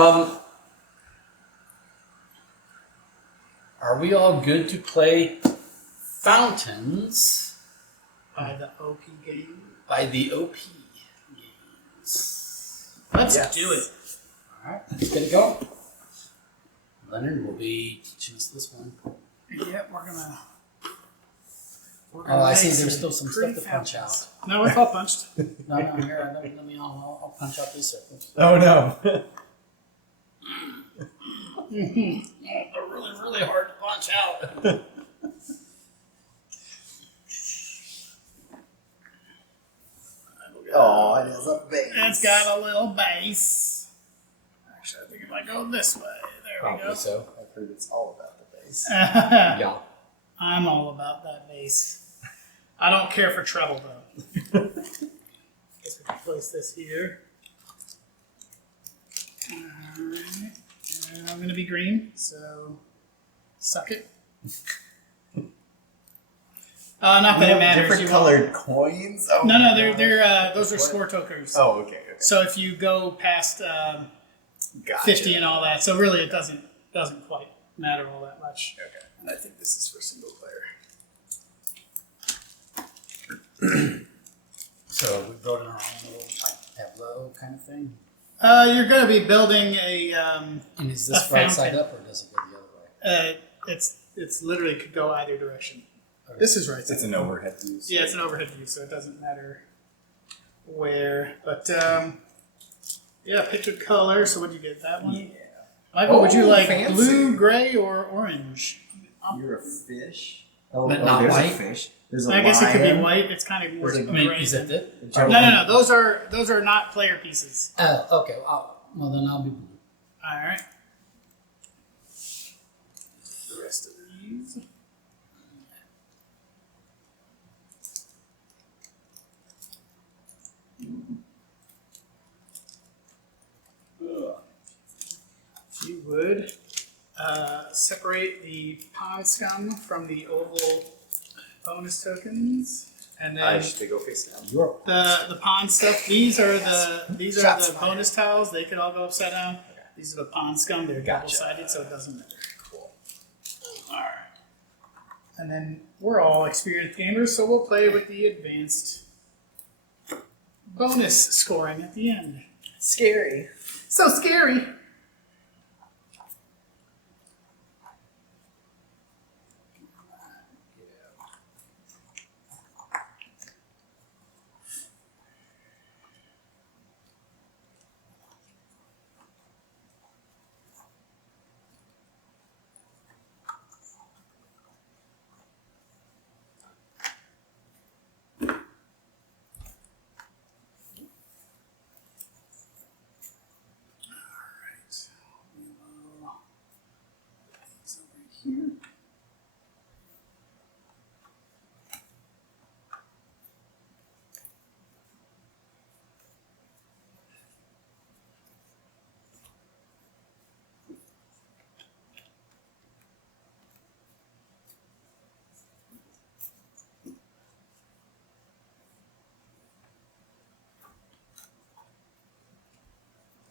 Are we all good to play Fountains By the OP game. by the OP games? Let's do it. All right, let's get it going. Leonard will be teaching us this one. Yep, we're gonna Oh, I see. There's still some stuff to punch out. No, it's all punched. No, here. I'll punch out these circles. Oh no. They're really hard to punch out. Oh, it is a base. It's got a little base. Actually, I think it might go this way. There we Probably go. so. I've heard it's all about the base. Yeah. I'm all about that base. I don't care for treble though. Guess we can place this here. Alright. And I'm gonna be green, so suck it. Not that it matters. Different You colored coins? Oh, No, they're those are score tokens. Oh, okay. So if you go past Gotcha. 50 and all that, so really it doesn't quite matter all that much. Okay. And I think this is for single player. So we built in our own little tableau kind of thing. You're going to be building a. And is this A right side fountain. up or does it go the other way? It's literally could go either direction. This is right. It's an overhead view. Yeah, it's an overhead view, so it doesn't matter where. But yeah, pick your color. So what do you get? That one. Yeah. Michael, would you Oh, like fancy. blue, gray, or orange? You're a fish? Oh, But not there's white? A fish. There's a I guess it could be lion. white. It's kind of worse. I mean, is it this? No. Those are not player pieces. Oh, okay. Well, then I'll be blue. All right. The rest of these. If you would separate the pond scum from the oval bonus tokens, and then They go face down. the pond stuff. These are the Shots bonus tiles. They could all go upside down. These are the pond scum. They're Gotcha. double-sided, so it doesn't matter. Cool. All right. And then we're all experienced gamers, so we'll play with the advanced bonus scoring at the end. Scary. So scary. Here.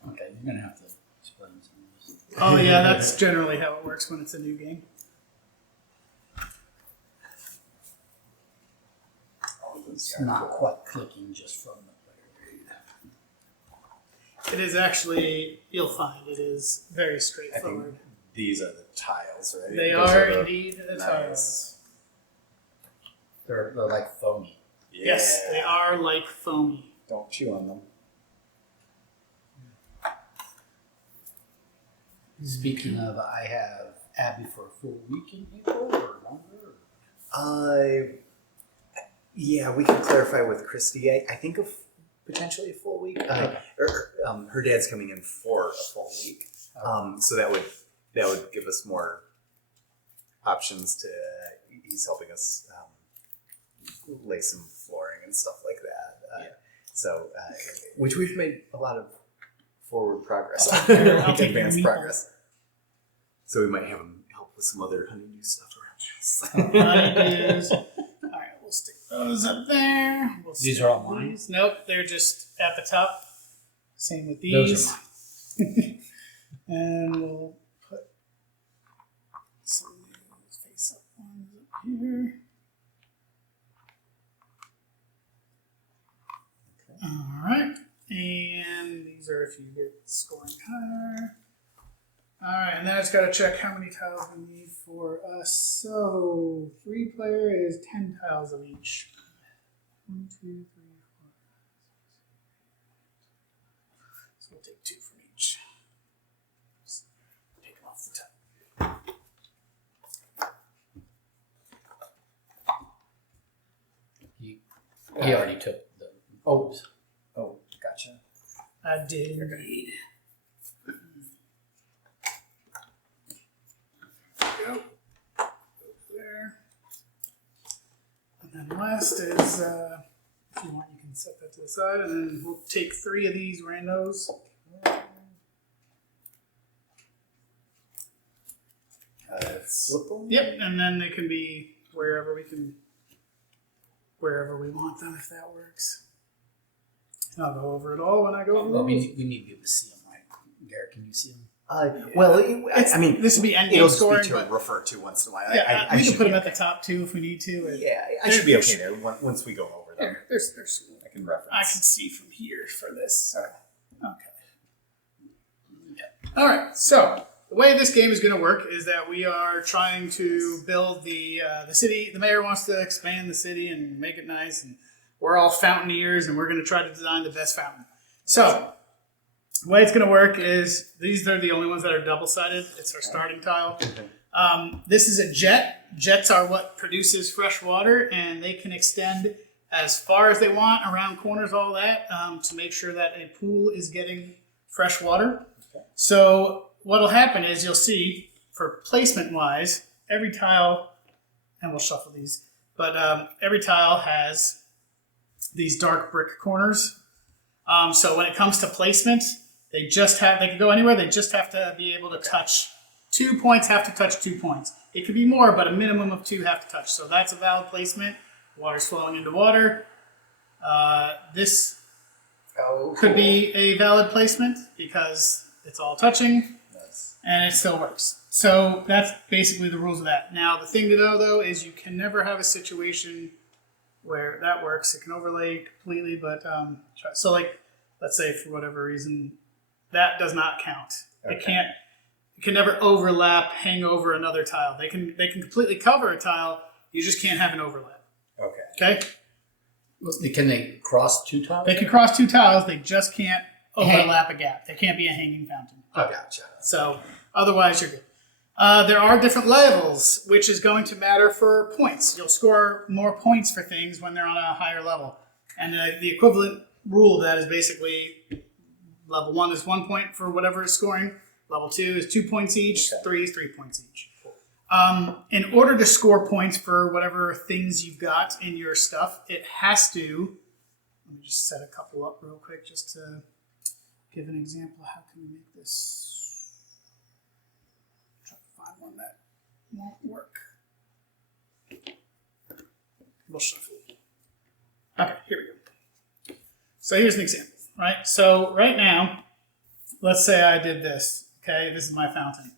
Okay, you're going to have to explain some of this. Oh yeah, that's generally how it works when it's a new game. It's not quite clicking just from the player grade. It is actually, you'll find it is very I think straightforward. these are the tiles, right? They Those are the- indeed the tiles. They're like foamy. Yeah. Yes, they are like foamy. Don't chew on them. Speaking of, I have Abby for a full week in April or longer. Yeah, we can clarify with Christy. I think of potentially a full week. Her dad's coming in for a full week, so that would give us more options to. He's helping us lay some flooring and stuff like that. So, which we've made a lot of forward progress on, I'll like take advanced your meatballs. progress. So we might have him help with some other honeydew stuff around this. Honeydews. Alright, we'll stick those up there. We'll These stick are all mine? these. Nope, they're just at the top. Same with Those these. are mine. And we'll put some of these face-up ones up here. All right, and these are if you get scoring higher. All right, and then it's got to check how many tiles we need for us. So 3-player is 10 tiles of each. 1, 2, 3, 4. So we'll take 2 from each. Just take them off the top. He already took the. Oh, Gotcha. I did indeed. There we go. There. And then last is, if you want, you can set that to the side, and then we'll take 3 of these randos. Flip them? Yep, and then they can be wherever we want them, if that works. And I'll go over it all when I go over Well, those. we need to be able to see him, right? Garrett, can you see him? Well, I mean, This would be end game it'll just scoring, be to but refer to once in a while. yeah, I we can should put be them at okay. the top too if we need to. And Yeah, I should be okay there once we go over them. there's I can reference. I can see from here for this. Okay. Okay. All right. So the way this game is going to work is that we are trying to build the city. The mayor wants to expand the city and make it nice, and we're all fountaineers, and we're going to try to design the best fountain. So the way it's going to work is these are the only ones that are double-sided. It's our starting tile. This is a jet. Jets are what produces fresh water, and they can extend as far as they want around corners, all that, to make sure that a pool is getting fresh water. Okay. So what will happen is you'll see, for placement-wise, every tile, and we'll shuffle these, but every tile has these dark brick corners. So when it comes to placement, they can go anywhere. They just have to be able to touch 2 points, have to touch 2 points. It could be more, but a minimum of 2 have to touch. So that's a valid placement. Water's flowing into water. This could be a valid placement because it's all touching and it still works. So that's basically the rules of that. Now, the thing to know, though, is you can never have a situation where that works. It can overlay completely, but so like, let's say for whatever reason, that does not count. Okay. It can never overlap, hang over another tile. They can completely cover a tile. You just can't have an overlap. Okay. Okay? Can they cross 2 tiles? They can cross 2 tiles. They just can't overlap a gap. There can't be a hanging fountain. Oh, gotcha. So otherwise, you're good. There are different levels, which is going to matter for points. You'll score more points for things when they're on a higher level. And the equivalent rule of that is basically level 1 is 1 point for whatever is scoring. Level 2 is 2 points each. Okay. 3 is 3 points each. In order to score points for whatever things you've got in your stuff, it has to, let me just set a couple up real quick just to give an example. How can we make this? Try to find one that won't work. We'll shuffle. Okay, here we go. So here's an example, right? So right now, let's say I did this, okay? This is my fountain.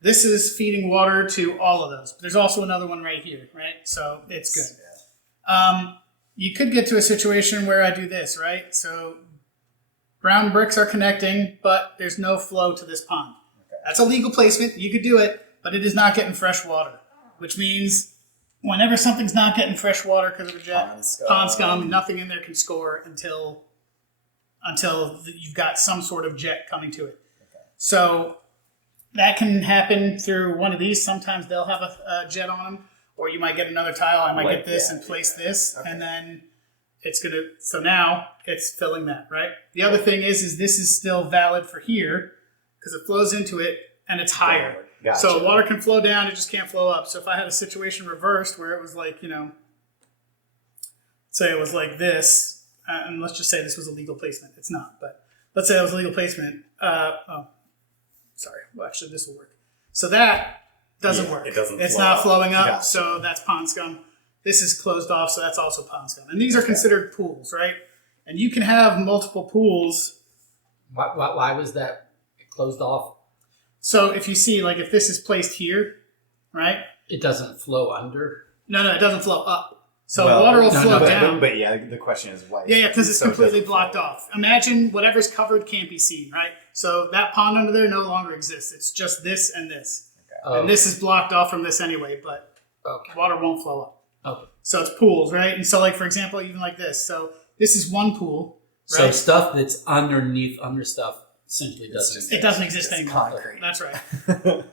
This is feeding water to all of those. But there's also another one right here, right? So it's good. You could get to a situation where I do this, right? So brown bricks are connecting, but there's no flow to this pond. Okay. That's a legal placement. You could do it, but it is not getting fresh water, which means whenever something's not getting fresh water because of a jet, pond scum, nothing in there can score until you've got some sort of jet coming to it. Okay. So that can happen through one of these. Sometimes they'll have a jet on them, or you might get another tile. I might get this and place this, Okay. and then it's gonna. So now it's filling that, right? The other thing is this is still valid for here because it flows into it and it's higher. Gotcha. So water can flow down, it just can't flow up. So if I had a situation reversed where it was like, say it was like this, and let's just say this was a legal placement. It's not, but let's say it was a legal placement. Sorry. Well, actually, this will work. So that doesn't work. It doesn't. It's flow not up. flowing up, Gotcha. so that's pond scum. This is closed off, so that's also pond scum. And these are considered pools, right? And you can have multiple pools. Why was that closed off? So if you see, like if this is placed here, right? It doesn't flow under. No, it doesn't flow up. So water will flow down. But yeah, the question is why. Yeah, because it's completely blocked off. Imagine whatever's covered can't be seen, right? So that pond under there no longer exists. It's just this and this. Okay. And this is blocked off from this anyway, but water won't flow up. Okay. So it's pools, right? And so like, for example, even like this. So this is one pool, right? So stuff that's underneath under stuff essentially doesn't. It doesn't exist It's anymore. concrete. That's right.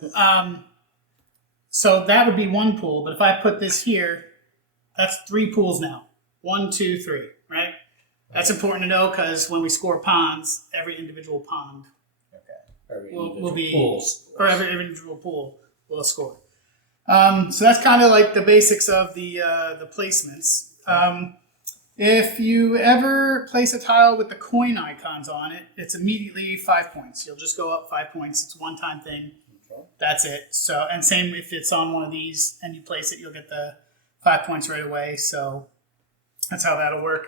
So that would be one pool. But if I put this here, that's 3 pools now. 1, 2, 3, right? That's important to know because when we score ponds, every individual pond will be, pools. or every individual pool will score. So that's kind of like the basics of the placements. If you ever place a tile with the coin icons on it, it's immediately 5 points. You'll just go up 5 points. It's a one-time thing. Okay. That's it. So, and same if it's on one of these and you place it, you'll get the 5 points right away. So that's how that'll work.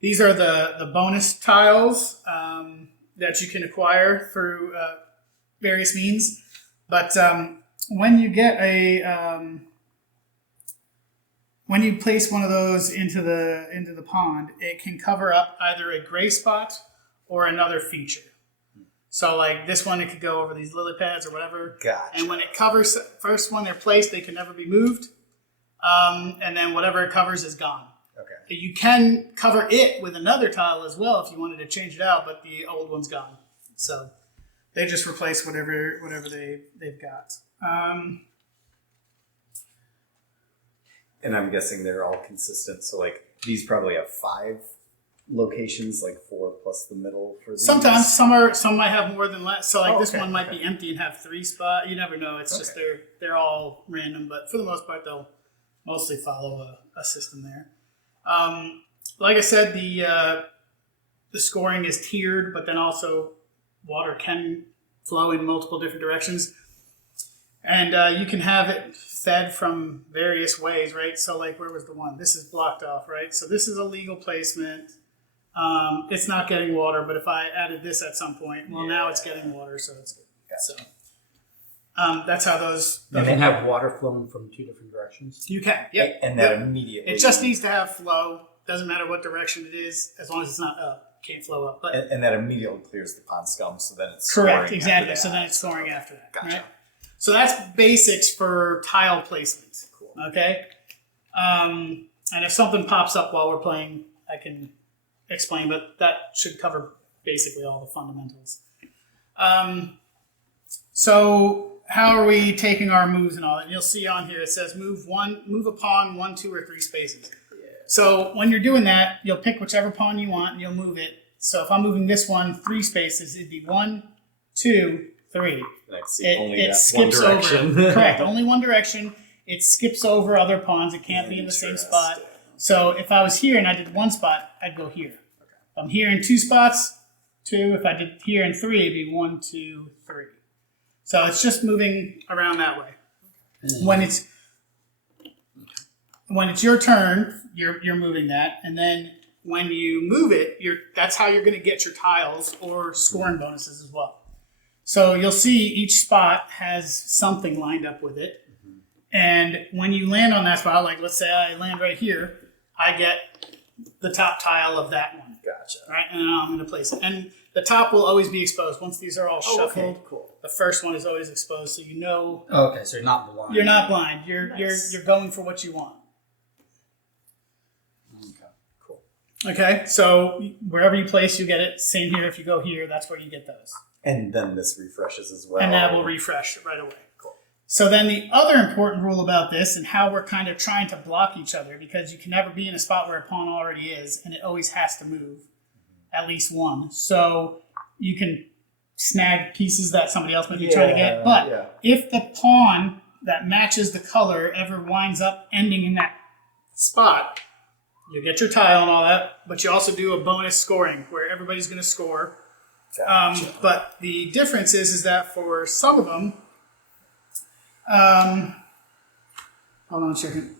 These are the bonus tiles that you can acquire through various means. But when you get when you place one of those into the pond, it can cover up either a gray spot or another feature. So like this one, it could go over these lily pads or whatever. Gotcha. And when it covers, first when they're placed, they can never be moved. And then whatever it covers is gone. Okay. You can cover it with another tile as well if you wanted to change it out, but the old one's gone. So they just replace whatever they've got. And I'm guessing they're all consistent. So like these probably have 5 locations, like 4 plus the middle for these. Sometimes some might have more than less. So like this one might be empty and have 3 spots. You never know. It's just they're all random, but for the most part they'll mostly follow a system there. Like I said, the scoring is tiered, but then also water can flow in multiple different directions. And you can have it fed from various ways, right? So like where was the one? This is blocked off, right? So this is a legal placement. It's not getting water, but if I added this at some point, well, now it's getting water, so it's good. So that's how those. You can have water flowing from 2 different directions. You can, yep. And that immediately. It just needs to have flow. Doesn't matter what direction it is, as long as it's not up. Can't flow up. But and that immediately clears the pond scum, so then it's correct, scoring exactly. after So that. then it's scoring after that. Gotcha. Right? So that's basics for tile placement. Cool. Okay. And if something pops up while we're playing, I can explain, but that should cover basically all the fundamentals. So how are we taking our moves and all that? And you'll see on here it says move a pawn 1, 2, or 3 spaces. Yeah. So when you're doing that, you'll pick whichever pawn you want and you'll move it. So if I'm moving this one 3 spaces, it'd be 1, 2, 3. It skips over. Correct. Only one direction. It skips over other pawns. It can't be in the same spot. So if I was here and I did 1 spot, I'd go here. If I'm here in 2 spots, 2. If I did here in 3, it'd be 1, 2, 3. So it's just moving around that way. When it's your turn, you're moving that, and then when you move it, that's how you're going to get your tiles or scoring bonuses as well. So you'll see each spot has something lined up with it, and when you land on that spot, like let's say I land right here, I get the top tile of that one. Gotcha. Right, and then I'm going to place it, and the top will always be exposed once these are all shuffled. Okay, cool. The first one is always exposed, so you know. Okay, so you're not blind. You're not blind. You're going for what you want. Okay, cool. Okay, so wherever you place, you get it. Same here. If you go here, that's where you get those. And then this refreshes as well. And that will refresh right away. Cool. So then the other important rule about this and how we're kind of trying to block each other, because you can never be in a spot where a pawn already is, and it always has to move at least one. So you can snag pieces that somebody else might be trying to get. But if the pawn that matches the color ever winds up ending in that spot, you get your tile and all that, but you also do a bonus scoring where everybody's going to score. Gotcha. But the difference is that for some of them, hold on a second.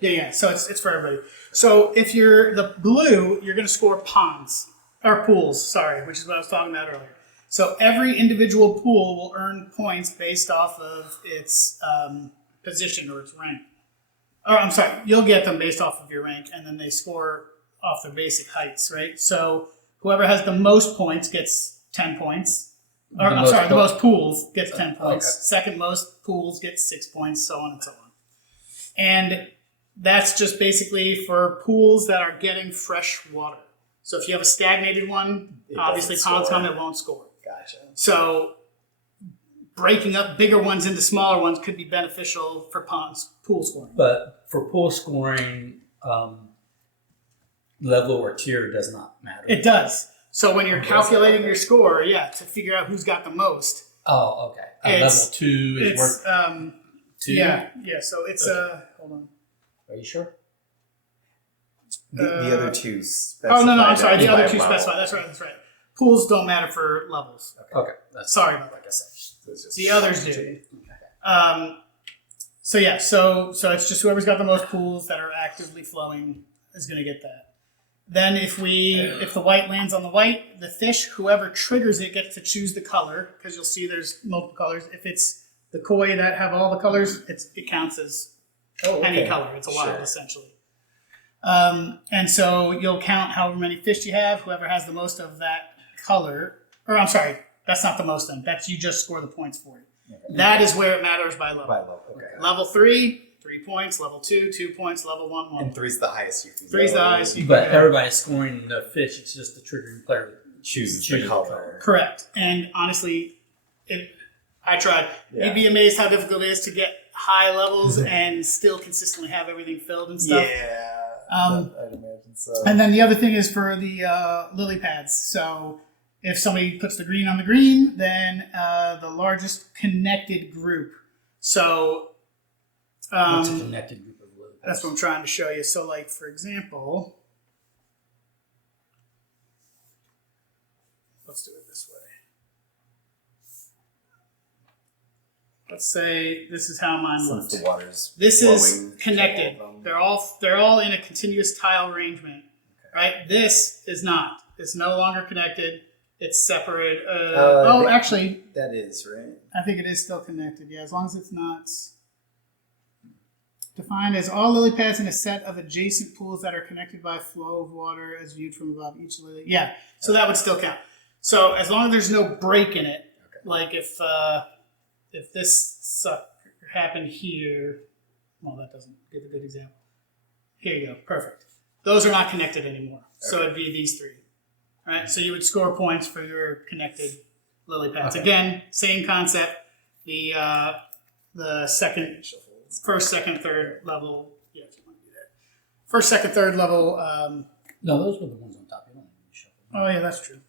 Yeah. So it's for everybody. So if you're the blue, you're going to score pawns or pools. Sorry, which is what I was talking about earlier. So every individual pool will earn points based off of its position or its rank. Or I'm sorry, you'll get them based off of your rank, and then they score off their basic heights, right? So whoever has the most points gets 10 points. Or the most pools gets 10 points. Okay. Second most pools gets 6 points, so on and so on. And that's just basically for pools that are getting fresh water. So if you have a stagnated one, obviously ponds come, it won't score. Gotcha. So breaking up bigger ones into smaller ones could be beneficial for pool scoring. But for pool scoring, level or tier does not matter. It does. So when you're calculating your score, to figure out who's got the most. Oh, okay. Level 2 is worth 2? Yeah. So it's hold on. Are you sure? The other two specify. Oh, no, I'm sorry. The other two specify. That's right. Pools don't matter for levels. Okay. Sorry about that. Like I said. The others do. So it's just whoever's got the most pools that are actively flowing is going to get that. Then if the white lands on the white, the fish, whoever triggers it gets to choose the color, because you'll see there's multiple colors. If it's the koi that have all the colors, it counts as any color. It's a wild, essentially. And so you'll count however many fish you have. Whoever has the most of that color, or I'm sorry, that's not the most then. That's you just score the points for it. Okay. That is where it matters by level. Okay. Level 3, 3 points. Level 2, 2 points. Level 1, 1. And 3's the highest you can go. 3's the highest you can go. But everybody's scoring the fish. It's just the triggering player chooses the color. Correct. And honestly, I tried. Yeah. You'd be amazed how difficult it is to get high levels and still consistently have everything filled and stuff. Yeah. I'd imagine so. And then the other thing is for the lily pads. So if somebody puts the green on the green, then the largest connected group. So what's a connected group of lily pads? That's what I'm trying to show you. So, like for example, let's do it this way. Let's say this is how mine looks. The water's this is connected. They're all in a continuous tile arrangement, right? This is not. It's no longer connected. It's separate. Actually, that is right. I think it is still connected. Yeah, as long as it's not defined as all lily pads in a set of adjacent pools that are connected by flow of water as viewed from above each lily. Yeah, so that would still count. So as long as there's no break in it, like if this happened here, well, that doesn't give a good example. Here you go, perfect. Those are not connected anymore, so it'd be these 3. All right, so you would score points for your connected lily pads. Again, same concept. The first, second, third level. Yeah, if you want to do that. First, second, third level. No, those were the ones on top. You don't need to shuffle them. Oh yeah, that's true.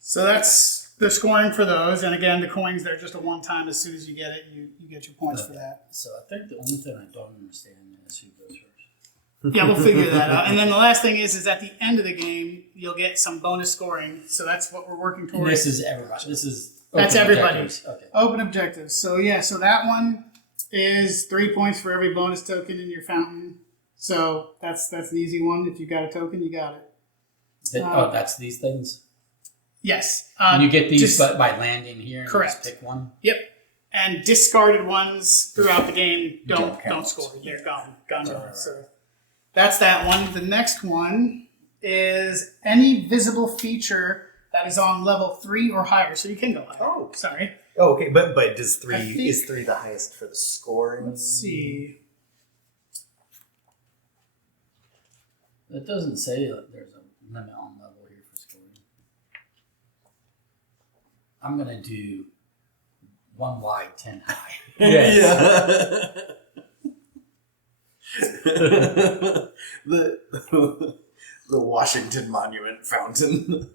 So that's the scoring for those. And again, the coins, they're just a one-time. As soon as you get it, you get your points for that. So I think the only thing I don't understand is who goes first. Yeah, we'll figure that out. And then the last thing is at the end of the game, you'll get some bonus scoring. So that's what we're working towards. And this is everybody. That's everybody. Okay. Open objectives. So so that one is 3 points for every bonus token in your fountain. So that's an easy one. If you got a token, you got it. That's these things? Yes. And you get these by landing here and correct. Just pick one? Yep. And discarded ones throughout the game don't score. They're gone. Right. So that's that one. The next one is any visible feature that is on level 3 or higher. So you can go higher. Oh, sorry. Oh, okay. But is 3 the highest for the scoring? Let's see. It doesn't say that there's a limit on level here for scoring. I'm going to do 1 wide, 10 high. Yes. Yeah. the Washington Monument fountain.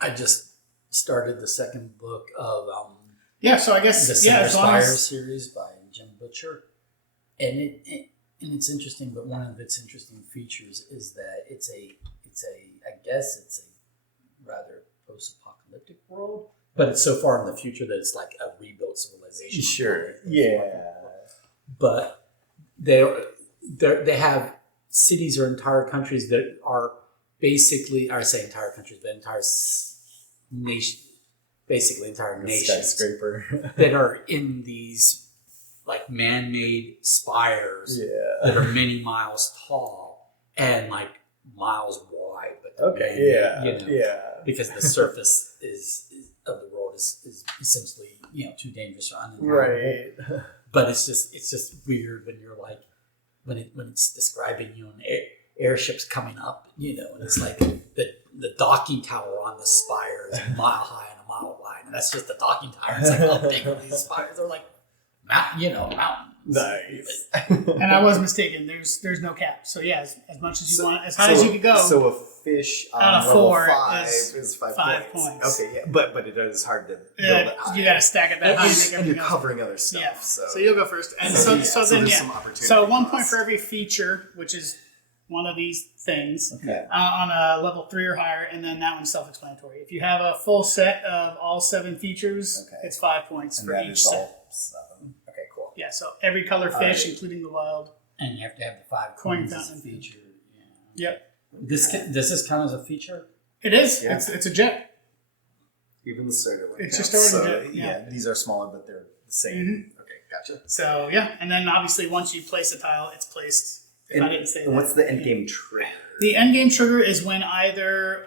I just started the second book of so I guess the Center Spire series by Jim Butcher, and it's interesting. But one of its interesting features is that it's a rather post-apocalyptic world, but it's so far in the future that it's like a rebuilt civilization. Sure. Yeah. but they have cities or entire countries that are basically, I say entire countries, but entire nation, basically entire nations Skyscraper. that are in these like man-made spires that are many miles tall and like miles wide, but because the surface of the road is essentially too dangerous or uninhabitable. Right. But it's just weird when you're like when it's describing an airships coming up, and it's like the docking tower on the spire is a mile high and a mile wide, and that's just the docking tower. It's like how big are these spires? They're like mountains. Nice. And I was mistaken. There's no cap. So yeah, as much as you want, as high as you could go. So a fish on out of level 4 5 is is 5 points. Okay, yeah, but it is hard to build it high. You got to stack it that high. And you're covering other stuff. Yeah. So you'll go first, and so then there's yeah. some opportunity So 1 point costs. for every feature, which is one of these things. Okay. On a level 3 or higher, and then that one's self-explanatory. If you have a full set of all 7 features, it's 5 points And for that each is set. all 7. Okay, cool. Yeah, so every color fish, Alright. including the wild. And you have to have the 5 Coin coins as a fountain. feature. Yep. Does this count as a feature? It is. Yeah. It's a jet. Even the starter one. It's counts. just So, jet, yeah. these are smaller, but they're the same. Mhm. Okay, gotcha. So yeah, and then obviously once you place a tile, it's placed. If I didn't say that. What's the end game trigger? The end game trigger is when either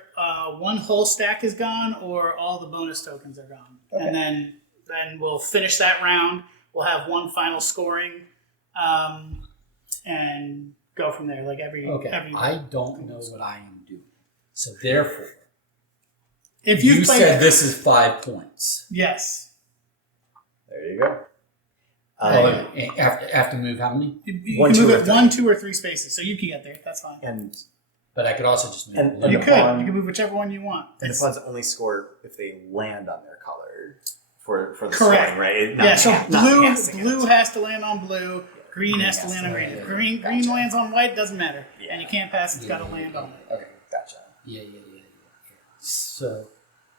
one whole stack is gone or all the bonus tokens are gone, and then we'll finish that round. We'll have one final scoring, and go from there. Like every I don't know what I am doing, so therefore, if you you've played said this is 5 points. yes, There you go. After move how many? you 1, can 2, move or it 3. 1, 2, or 3 spaces, so you can get there. That's fine. And But I could also just move. And- blue. You the could. pawn- You can move whichever one you want. the pawns only score if they land on their color for the Correct. scoring, right? Yeah, so not passing it. blue has to land on blue. Green has to land on green. If green lands on white, doesn't matter. And you can't pass. It's got to land on it. Okay, gotcha. Yeah. So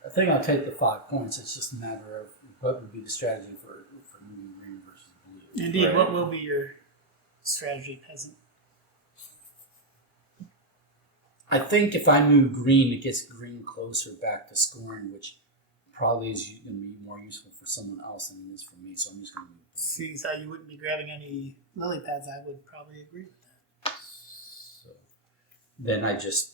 I think I'll take the 5 points. It's just a matter of what would be the strategy for moving green versus blue. Indeed. Right. What will be your strategy, peasant? I think if I move green, it gets green closer back to scoring, which probably is going to be more useful for someone else than it is for me. So I'm just going to move blue. Seeing as how you wouldn't be grabbing any lily pads, I would probably agree with that. So then I just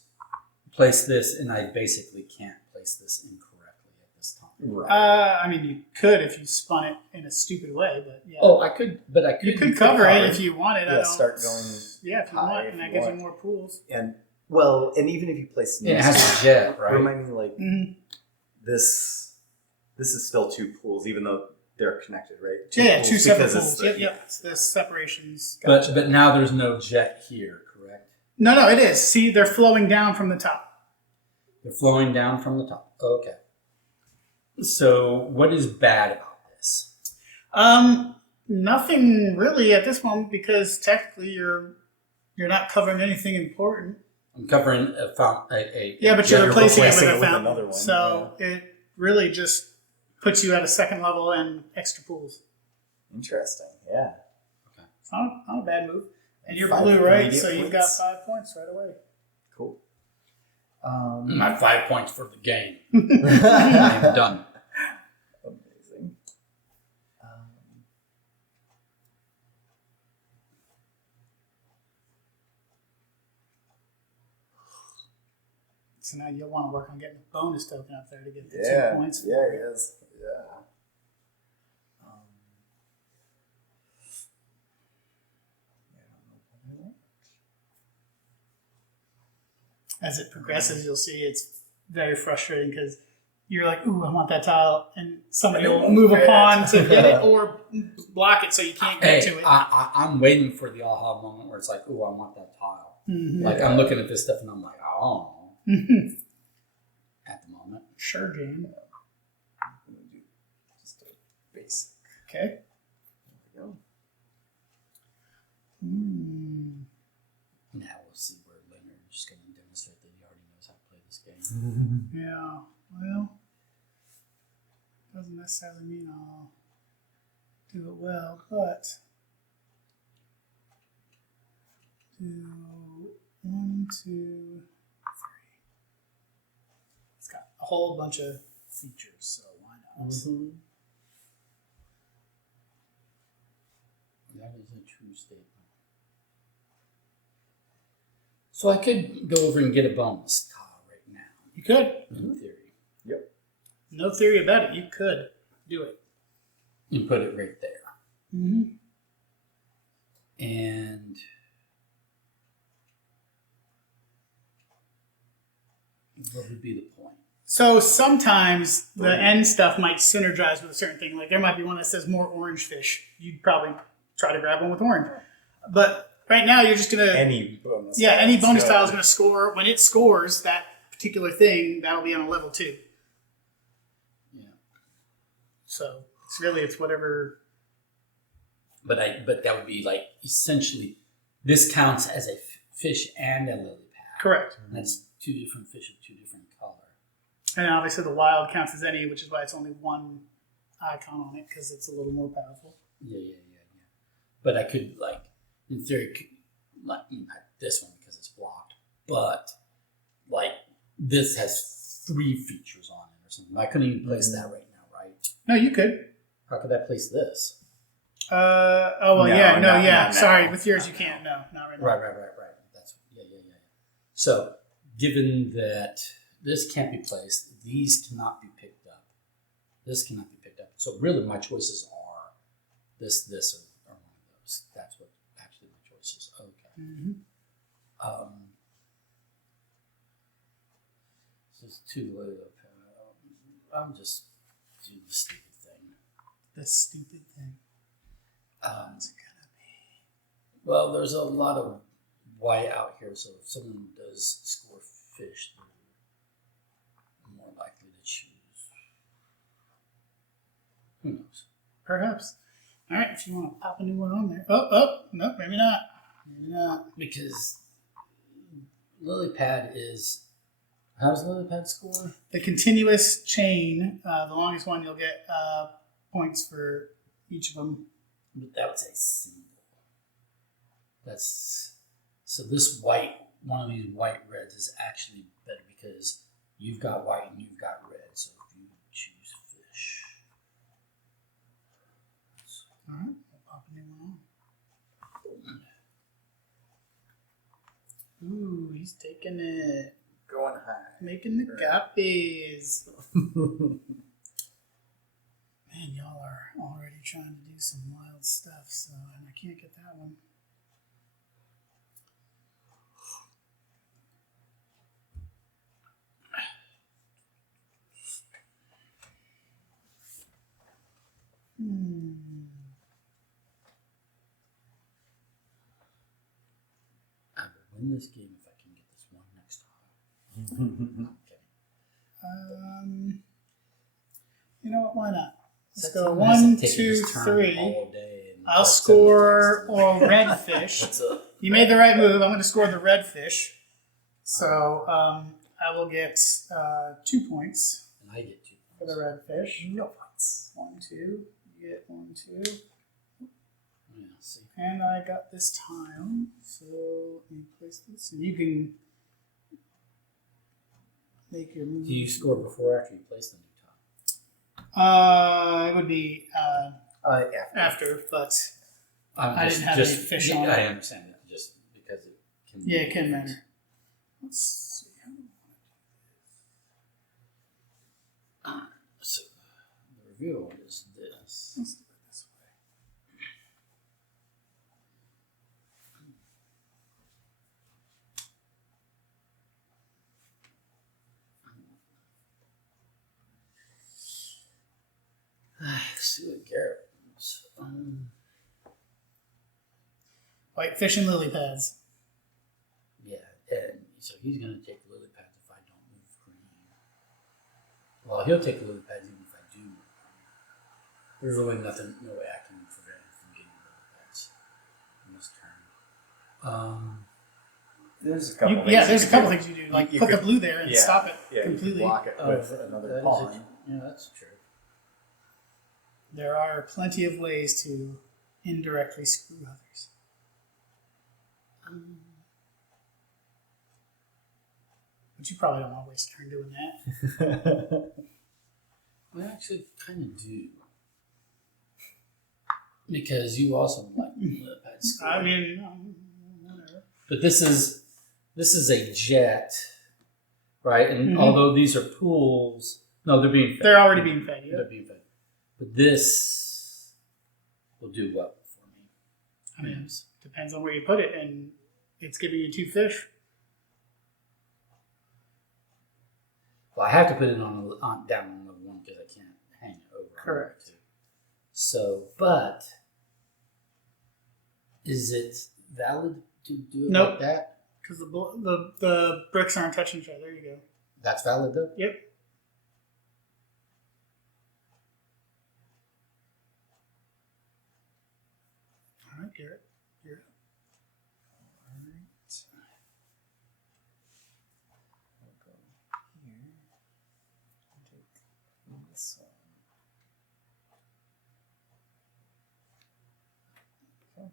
place this, and I basically can't place this incorrectly at this time. Right. I mean, you could if you spun it in a stupid way, but yeah. Oh, I could, but I could. You could cover it if you wanted. I Yeah, don't. start going Yeah, if you high want, if and that you gives want. you more pools. and even if you place Yeah, it has a jet, right? Remind me, like Mm-hmm. this is still 2 pools, even though they're connected, right? Yeah, pools 2 separate because it's pools. the- Yep. It's the separations. But now there's no jet here, correct? No, it is. See, they're flowing down from the top. They're flowing down from the top. Okay. So what is bad about this? Nothing really at this moment because technically you're not covering anything important. I'm covering a fountain. Yeah, but you're replacing it with replacing a it with fountain. another one, So it really just puts you at a second level and extra pools. Interesting. Yeah. It's not a bad move. And you're 5 blue, right? immediate So you've got points. 5 points right away. Cool. My 5 points for the game. I'm done. Amazing. So now you'll want to work on getting a bonus token up there to get the Yeah. 2 points. Yeah, it is. Yeah. As it progresses, you'll see it's very frustrating because you're like, ooh, I want that tile, and somebody And it will won't move a fit. pawn to get it or block it so you can't get Hey, to it. I'm waiting for the aha moment where it's like, ooh, I want that tile. Mhm. Like I'm looking at this stuff and I'm like, oh, at the moment. Sure, Jane. I'm gonna do just a basic. Okay. There we go. Now we'll see where Leonard's just going to demonstrate that he already knows how to play this game. Yeah. Well, doesn't necessarily mean I'll do it well, but 1, 2, 3. It's got a whole bunch of features, so why not? Mm-hmm. That is a true statement. So I could go over and get a bonus tile right now. You could. In theory. Yep. No theory about it. You could do it. And put it right there. Mm-hmm. And what would be the point? So sometimes the end stuff might synergize with a certain thing. Like there might be one that says more orange fish. You'd probably try to grab one with orange. But right now you're just going to... Any bonus any bonus tile is going to score. When it scores that particular thing, that'll be on a level 2. Yeah. So it's whatever... But that would be like essentially this counts as a fish and a lily pad. Correct. And that's 2 different fish of 2 different color. And obviously the wild counts as any, which is why it's only one icon on it, because it's a little more powerful. Yeah. But I could, like, in theory, not this one because it's blocked, but like this has 3 features on it or something. I couldn't even place that right now, right? No, you could. How could I place this? Sorry, with yours you can't. No, not right now. Right. That's yeah. So, given that this can't be placed, these cannot be picked up. This cannot be picked up. So really, my choices are this, or one of those. That's what actually my choices. Okay. Mm-hmm. This is too late. I'm just doing the stupid thing. The stupid thing. What's it gonna be? Well, there's a lot of white out here, so if someone does score fish, they're more likely to choose. Who knows? Perhaps. All right, if you want to pop a new one on there. Oh, no, maybe not. Maybe not. Because lily pad is... How does lily pad score? The continuous chain, the longest one, you'll get points for each of them. But that was a single. That's... So this white, one of these white reds is actually better because you've got white and you've got red. So if you choose fish... All right, we'll pop a new one on. Ooh, he's taking it. Going high. Making the guppies. Man, y'all are already trying to do some wild stuff, so, and I can't get that one. I will win this game if I can get this one next time. Okay. You know what? Why not? Let's That's go nice to 1, take 2, his turn 3. all day and I'll type score some text. a red fish. What's up? You made the right move. I'm going to score the red fish. So I will get 2 points And I get 2 for points. the red fish. No points. 1, 2. You get 1, 2. Yeah, see. And I got this tile. So let me place this. And you can make your move. Do you score before or after you place the new tile? It would be after, but I didn't have any fish on it. I understand that just because it can. Yeah, it can matter. Let's see. How do I want to do this? So the review is this. Let's do it this way. Let's see what Garrett wants. White fish and lily pads. Yeah, and so he's going to take lily pads if I don't move green. Well, he'll take lily pads even if I do move green. There's really nothing, no way I can prevent him from getting lily pads in this turn. There's a couple. There's a couple things you do, like put the blue there and stop it completely. You can block it with another pawn. Yeah, that's true. There are plenty of ways to indirectly screw others. But you probably don't want to waste a turn doing that. We actually kind of do. Because you also like the pad score. I mean, whatever. But this is a jet, right? And although these are pools, no, they're being fed. They're already being fed. Yeah. They're being fed. But this will do what for me? I mean, it depends on where you put it, and it's giving you 2 fish. Well, I have to put it down on level 1 because I can't hang it over. Correct. So, but is it valid to do it Nope. like that? Because the bricks aren't touching each other. There you go. That's valid though? Yep. All right, Garrett. You're up. All right. I'll go here. Take this one. Okay.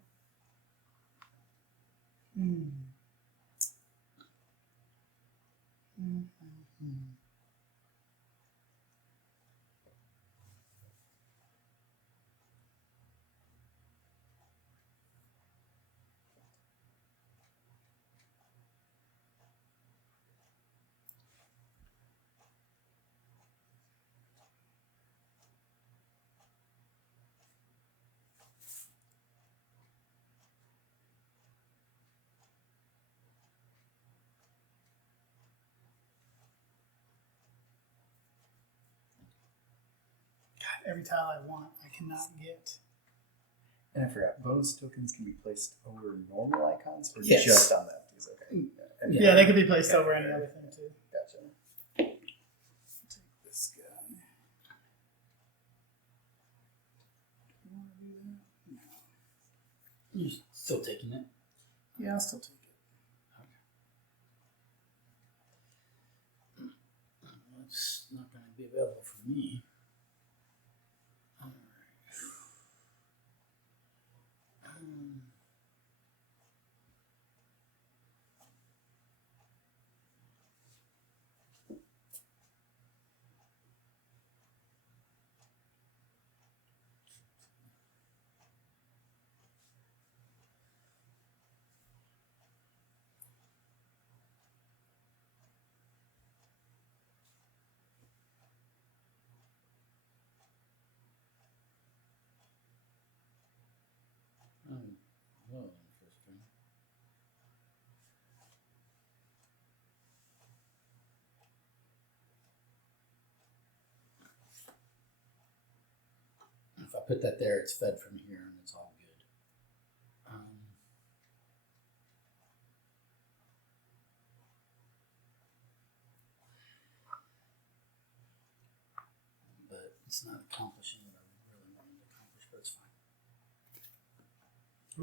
Every tile I want, I cannot get. And I forgot, bonus tokens can be placed over normal icons or Yes. just on that piece. Okay. And Yeah, they could be placed over any other thing too. Gotcha. Take this guy. Do you want to do that? No. You're still taking it? Yeah, I'll still take it. It's not going to be available for me. All right. Well, interesting. If I put that there, it's fed from here, and it's all good. But it's not accomplishing what I really wanted to accomplish, but it's fine.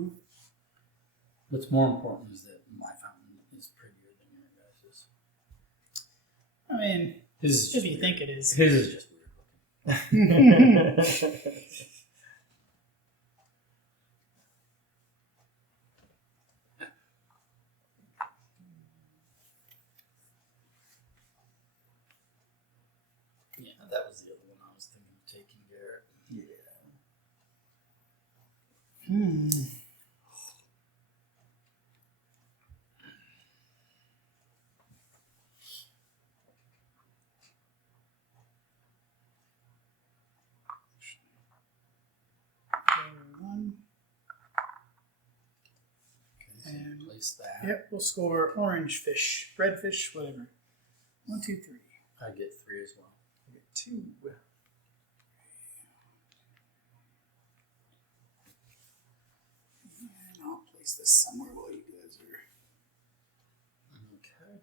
Ooh. What's more important is that my fountain is prettier than your guys's. I mean, His is if just you weird. think it is. His is just weird looking. Yeah, that was the other one I was thinking of taking, Garrett. Hmm. One. Okay, so And- place that. Yep, we'll score orange fish, red fish, whatever. 1, 2, 3. I get 3 as well. I get 2. And I'll place this somewhere while you guys are. Okay.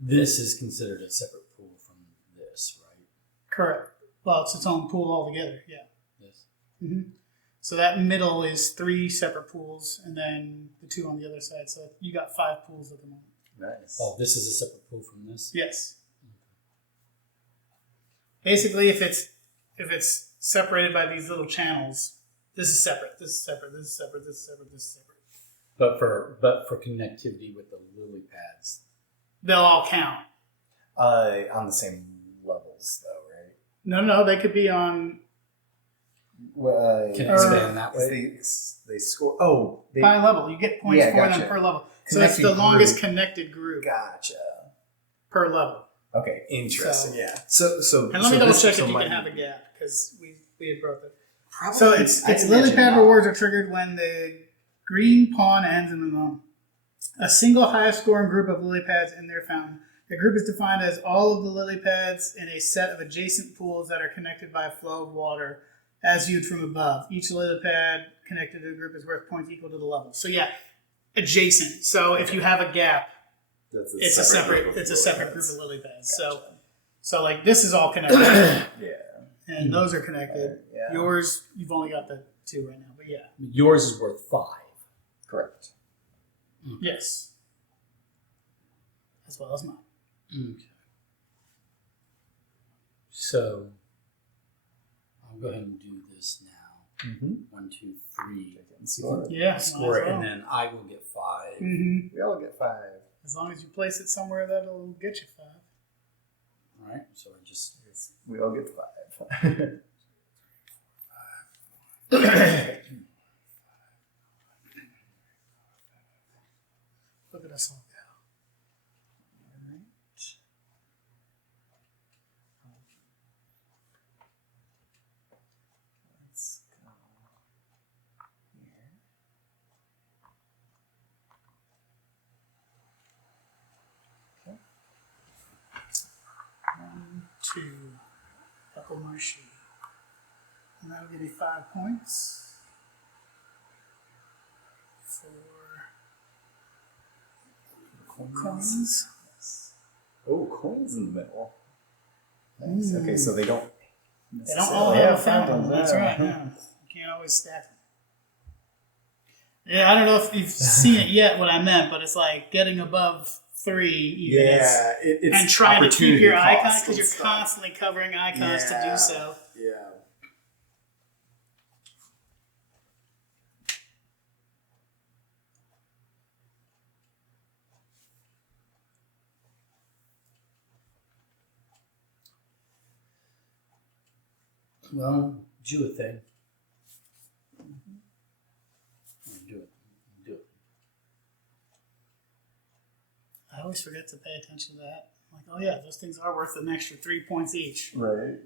This is considered a separate pool from this, right? Correct. Well, it's its own pool altogether, yeah. This. Mm-hmm. So that middle is 3 separate pools, and then the 2 on the other side. So you got 5 pools at the moment. Nice. Oh, this is a separate pool from this? Yes. Basically, if it's separated by these little channels, this is separate. This is separate. This is separate. This is separate. This is separate. But for connectivity with the lily pads, they'll all count. On the same levels, though, right? No, they could be on. Can it expand that way? They score. Oh, by level. You get points for them per level. So it's the longest connected group. Gotcha. Per level. Okay, interesting. So, So and let me double check if you can have a gap because we had broke it. Probably. So it's lily pad rewards are triggered when the green pawn ends in a single highest scoring group of lily pads in their fountain. The group is defined as all of the lily pads in a set of adjacent pools that are connected by a flow of water, as viewed from above. Each lily pad connected to the group is worth points equal to the level. So adjacent. So if you have a gap, it's a separate group of lily pads. Gotcha. So like this is all connected. And those are connected. Yours, you've only got the 2 right now, but yours is worth 5. Correct. Yes. As well as mine. Okay. So I'll go ahead and do this now. 1, 2, 3. Score. Score it, and then I will get 5. Mm-hmm. We all get 5. As long as you place it somewhere that'll get you 5. All right. So we all get 5. Look at us all go. Let's go here. 1, 2. Buckle my shoe. And that'll give you 5 points. 4 coins. Yes. Oh, coins in the middle. Nice. Okay, so they don't. They don't all have a fountain. That's right. No. You can't always stack them. Yeah, I don't know if you've seen it yet. What I meant, but it's like getting above 3. It's and trying to keep your icons because you're constantly covering icons to do so. Yeah. well, do a thing. Do it. I always forget to pay attention to that. I'm like, oh yeah, those things are worth an extra 3 points each. Right.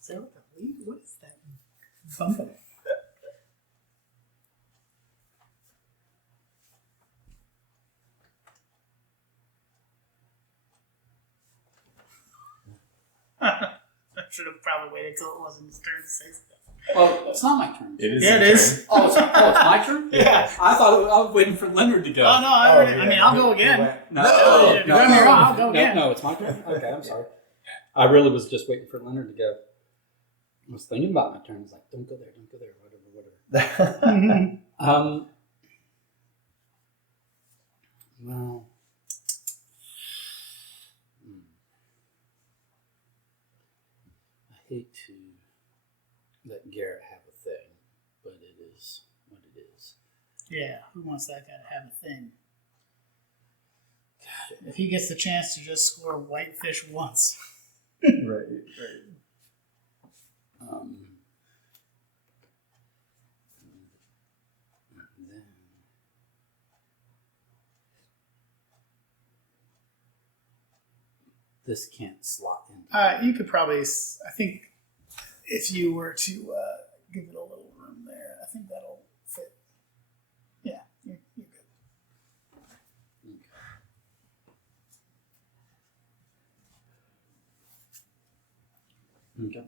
Is that what the lead? What is that bumping? I should have probably waited till it wasn't his turn to say stuff. Well, it's not my turn. It is. Yeah, it is. Oh, it's my turn? Yeah. I thought I was waiting for Leonard to go. Oh, no, I mean, I'll go again. No, Don't get me wrong, I'll go again. No, it's my turn. Okay, I'm sorry. I really was just waiting for Leonard to go. I was thinking about my turn. I was like, don't go there, whatever. Well, I hate to let Garrett have a thing, but it is what it is. Yeah, who wants that guy to have a thing? If he gets the chance to just score whitefish once. Right. Then this can't slot in. You could probably, I think, if you were to give it a little room there, I think that'll fit. Yeah, Okay.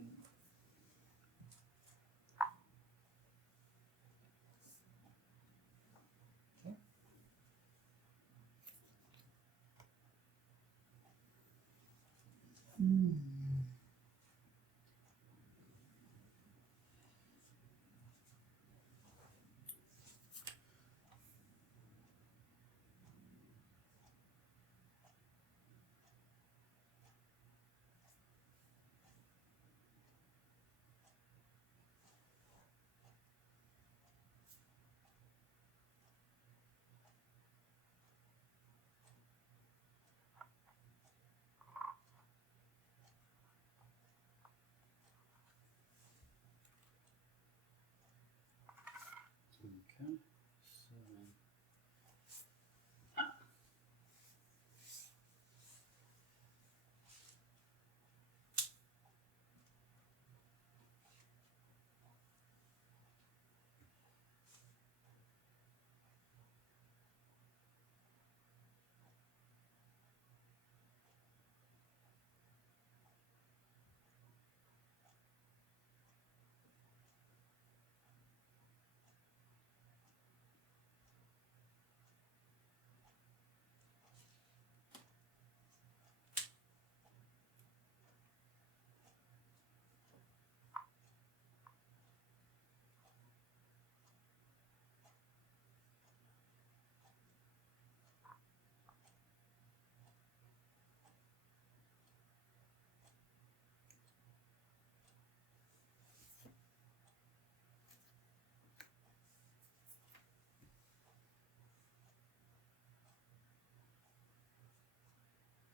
Okay.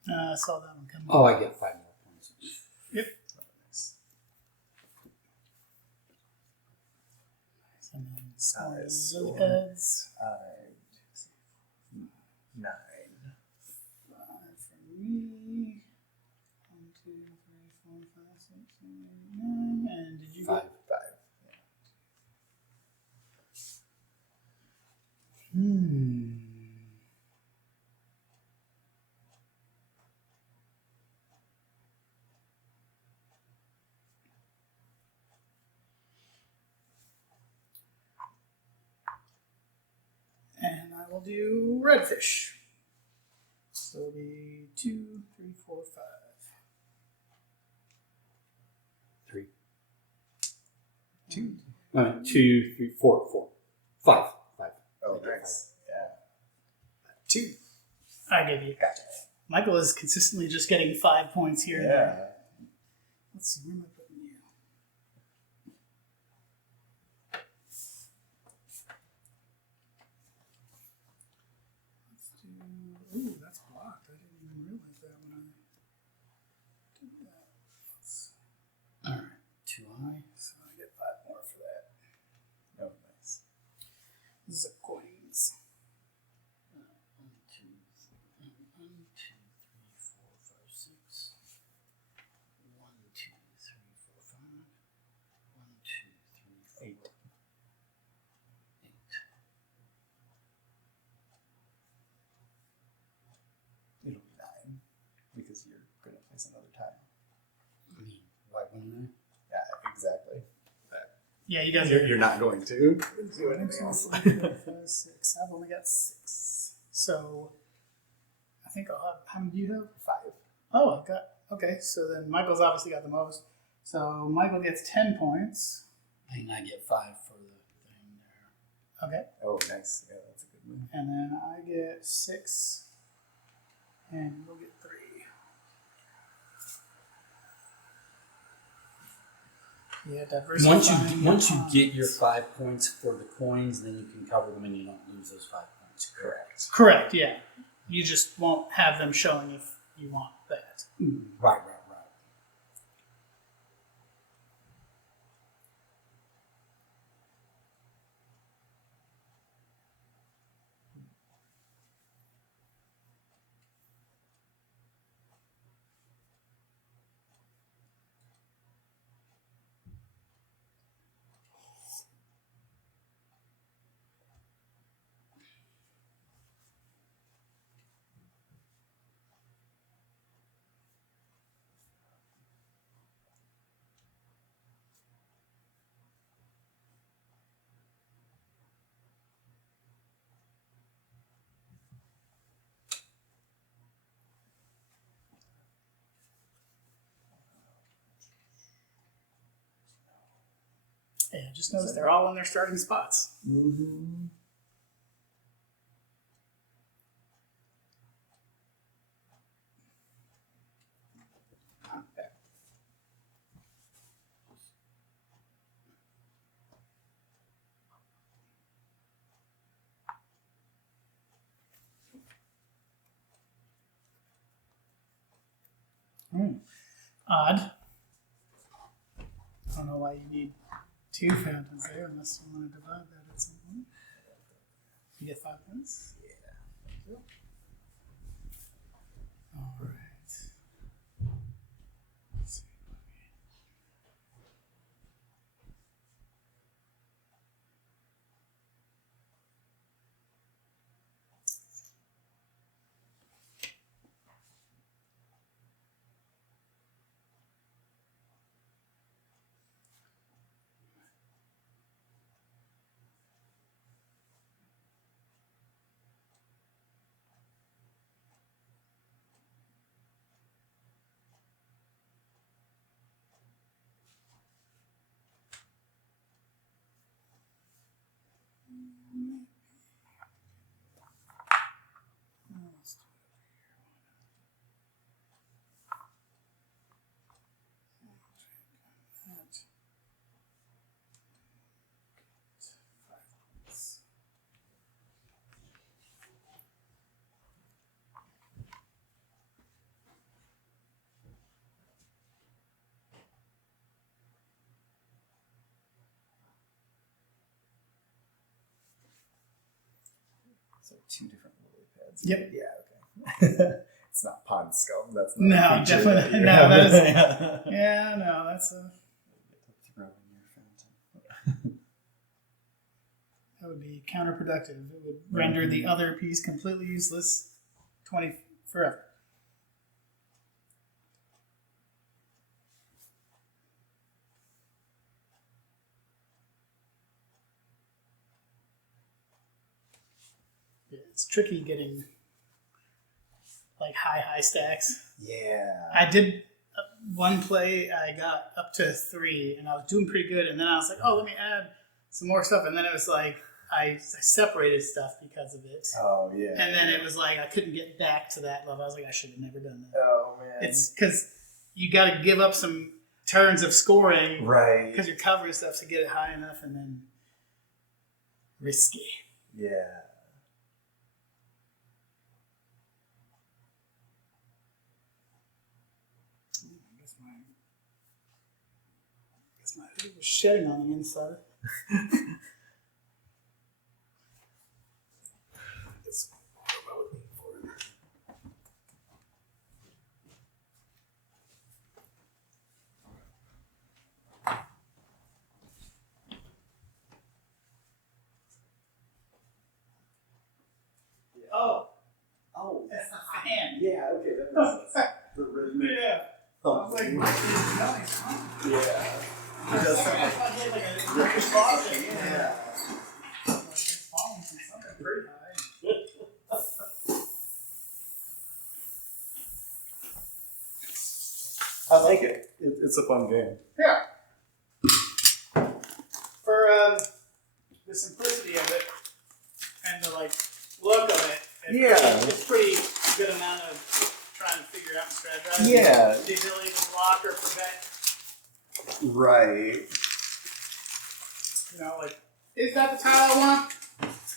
I saw that one coming. Oh, I get 5 more points. Yep. And then small heads. 9. 5 for me. 1, 2, 3, 4, 5, 6, 7, 8, 9. And did you 5. get 5. And I will do redfish. So it'll be 2, 3, 4, 5. 3. 2. 2, 3, 4, 4. 5. 5. Oh, nice. Yeah. 2. I gave you. Gotcha. Michael is consistently just getting 5 points here and there. Let's see, where am I putting you? Let's do. Ooh, that's blocked. I didn't even realize that when I did that. All right. 2 high. So I get 5 more for that. Oh, nice. Zip coins. 1, 2, 3, 4, 5, 6. 1, 2, 3, 4, 5. 1, 2, 3, 4. 8. It'll be 9 because you're going to place another tile. I mean, why wouldn't I? Yeah, exactly. Yeah, you guys You're not going to do anything else. 6. I've only got 6. So I think I'll have. How many do you have? 5. Oh, I've got. Okay, so then Michael's obviously got the most. So Michael gets 10 points. And I get 5 for the thing there. Okay. Oh, nice. Yeah, that's a good move. And then I get 6. And we'll get 3. Yeah, diversifying. Once you get your 5 points for the coins, then you can cover them and you don't lose those 5 points. Correct. Correct, yeah. You just won't have them showing if you want that. Right. Yeah, just notice they're all in their starting spots. Mm-hmm. Odd. I don't know why you need 2 fountains there unless you want to divide that at some point. You get 5 points? Yeah. All right. Let's see. So 2 different lily pads. Yep. Yeah, okay. It's not pond scum. That's not No, a feature definitely that you no. have. That is, yeah, no, that's a. That would be counterproductive. It would render the other piece completely useless. 20 forever. Yeah, it's tricky getting like high stacks. Yeah. I did one play. I got up to 3, and I was doing pretty good. And then I was like, "Oh, let me add some more stuff." And then it was like I separated stuff because of it. Oh yeah. And then it was like I couldn't get back to that level. I was like, I should have never done that. Oh man. It's because you got to give up some turns of scoring, right. Because you're covering stuff to get it high enough, and then risky. Yeah. I guess my hood was shedding on the inside. Oh, that's the fan. Yeah. Okay. That makes sense. The rhythmic. Yeah. I was like, thumping. nice, huh? Yeah. It does sound like Like a British faucet. yeah. It's falling from something pretty high. I like it. It's a fun game. Yeah. For the simplicity of it and the look of it, it's pretty good amount of trying to figure out and strategize. Yeah. The ability to block or prevent. Right. You know, is that the tile I want?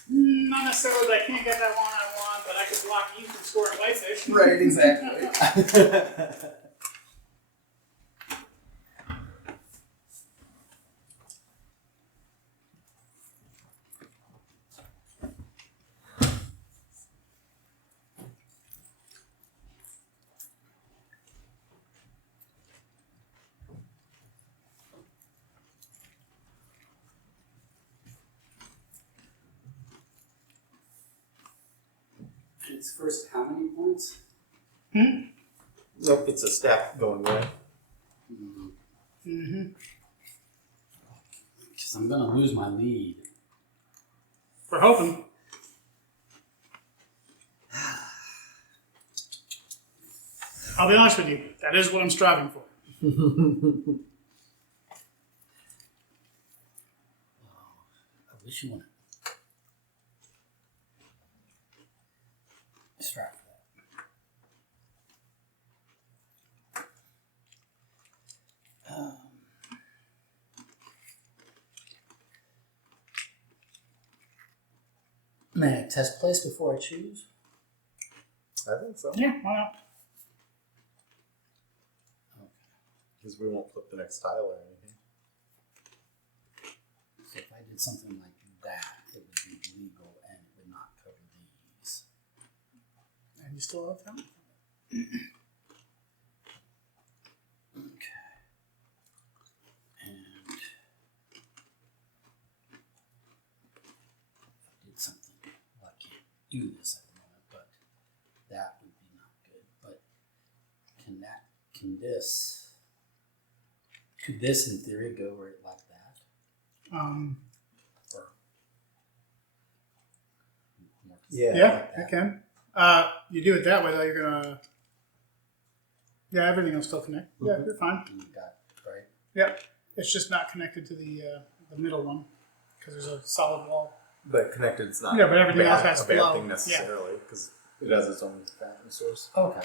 Not necessarily, but I can't get that one I want, but I could block you from scoring whitefish. Right. Exactly. It's first how many points? Nope. It's a stack going away. Mm-hmm. Because I'm going to lose my lead. We're hoping. I'll be honest with you. That is what I'm striving for. What you want? Strap for that. May I test place before I choose? I think so. Yeah, why not? Because we won't flip the next tile or anything. So if I did something like that, it would be legal and it would not cover these. And you still have time? Okay. And if I did something, well, I can't do this at the moment, but that would be not good. But could this in theory go right like that? Or Yeah, it can. You do it that way though, you're gonna. Yeah, everything will still connect. Yeah, you're fine. You got right. Yeah, it's just not connected to the middle one because there's a solid wall. But connected's not. Yeah, but everything else has a bad flow. thing necessarily because it has its own vacuum source. Okay.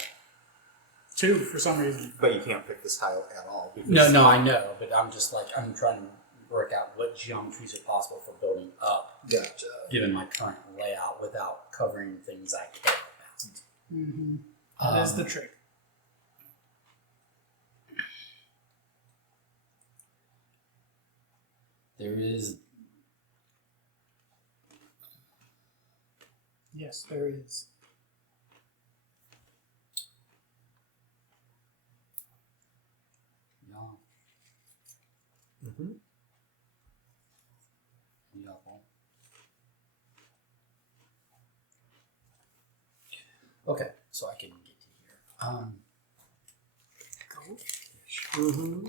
2 for some reason. But you can't pick this tile at all. Because No, I know, but I'm just like I'm trying to work out what geometries are possible for building up, Gotcha. given my current layout, without covering things I care about. Mm-hmm. That is the trick. There is. Yes, there is. Y'all. Mm-hmm. Y'all. Okay, so I can get to here. Mm-hmm.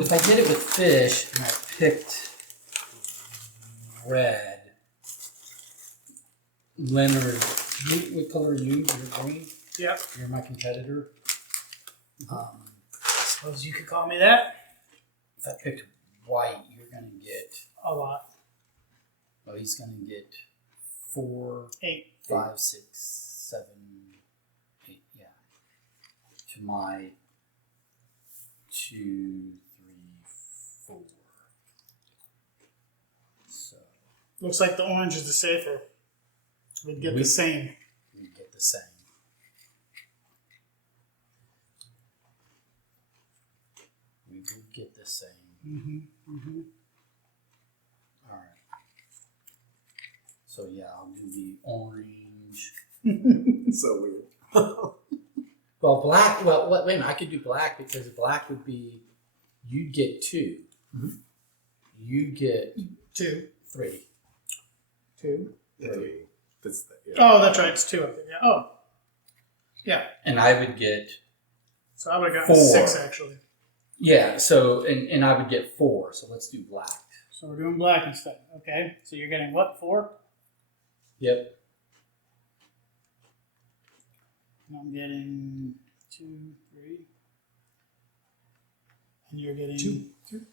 If I did it with fish and I picked red, Leonard, what color are you? You're green? Yep. You're my competitor. Suppose you could call me that. If I picked white, you're going to get, A lot. well, he's going to get 4, 8. 5, 6, 7, 8, yeah. To my 2, 3, 4. So Looks like the orange is the safer. We'd get the same. we get the same. We would get the same. Mm-hmm. Mm-hmm. All right. So yeah, I'll do the orange. So weird. Well, black. Well, wait a minute. I could do black because black would be. You'd get 2. Mhm. You get 2. 3. 2. Oh, that's right. It's 2 up there. Yeah. Oh. Yeah. And I would get. So I would have gotten 4. 6 actually. Yeah. So and I would get 4. So let's do black. So we're doing black instead. Okay. So you're getting what? 4? Yep. And I'm getting 2, 3. And you're getting 2. Okay.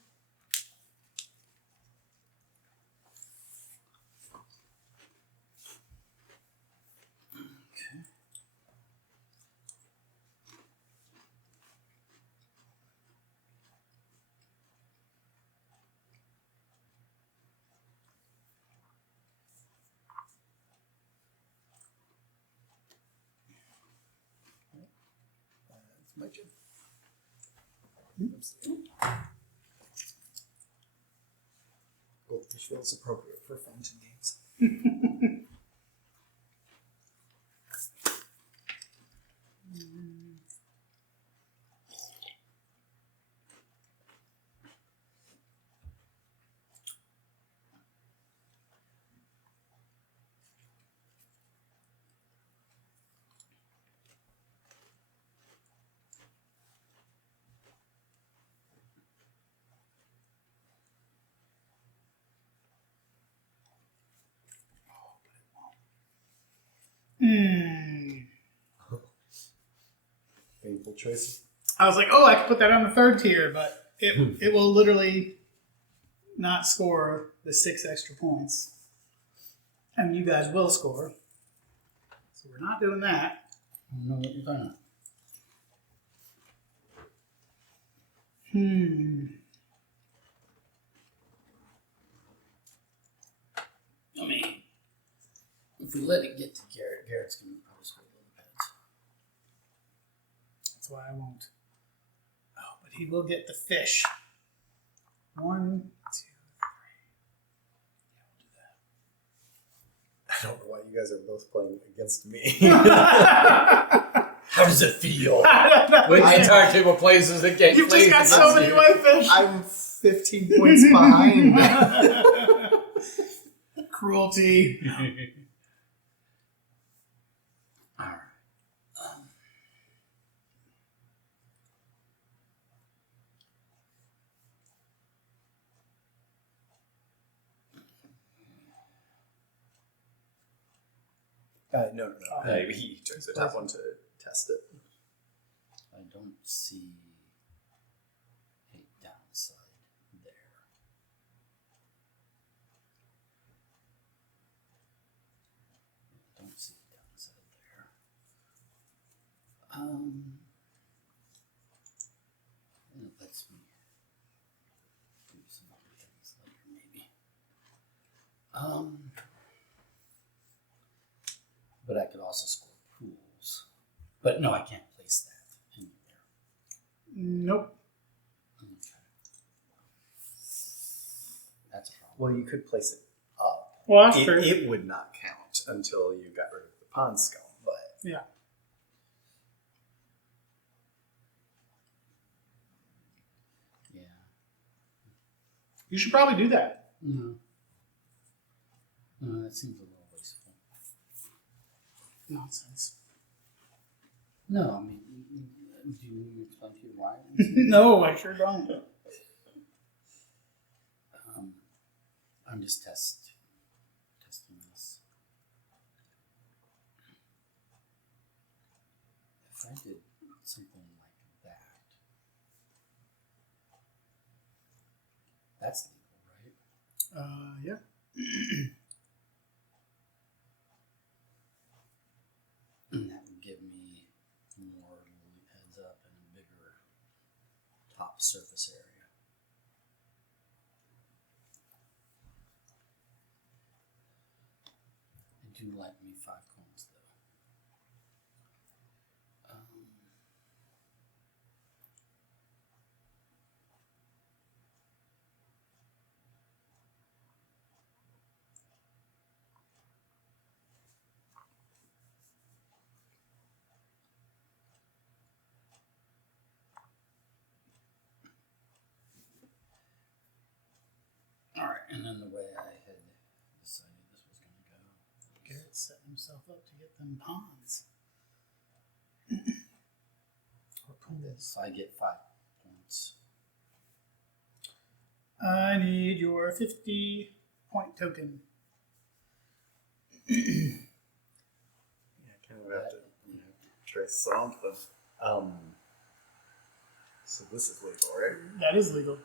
That's my turn. Goldfish feels appropriate for fountain games. Painful choice. I was like, oh, I could put that on the 3rd tier, but it will literally not score the 6 extra points. And you guys will score. So we're not doing that. I don't know what you're talking about. I mean, if we let it get to Garrett, Garrett's going to probably score a little bit. That's why I won't. Oh, but he will get the fish. 1, 2, 3. I don't know why you guys are both playing against me. How does it feel? I don't know. When the entire table plays as a game. You've just got so many whitefish. I'm 15 points behind. Cruelty. All right. No. He took the top one to test it. I don't see a downside there. Don't see a downside there. It lets me do some other things later, maybe. But I could also score pools. But no, I can't place that in there. Nope. Okay. That's a problem. Well, you could place it up. Well, that's true. It would not count until you got rid of the pond scone, but Yeah. Yeah. You should probably do that. No. No, that seems a little wasteful. Nonsense. No, I mean, do you need me to explain to you why? No, I sure don't. I'm just testing this. If I did something like that, that's legal, right? Yeah. And that would give me more heads up and a bigger top surface area. I do like me 5 coins though. All right, and then the way I had decided this was going to go. Garrett's setting himself up to get them ponds. Or pools. I get 5 points. I need your 50-point token. yeah, kind of have to try something. So this is legal, right? That is legal.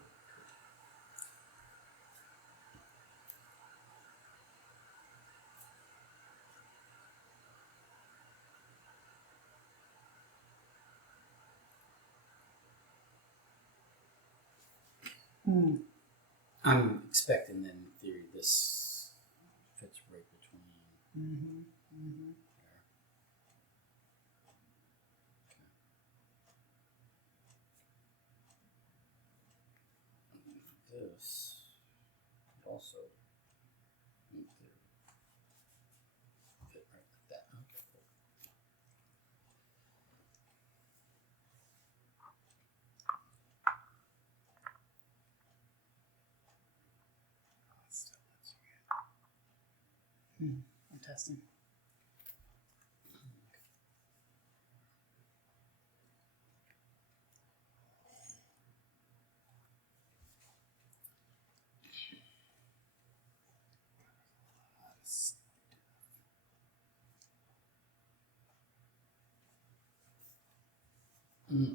I'm expecting then, in theory, this fits right between. There. This also in theory fit right like that. Okay, cool. I'm testing.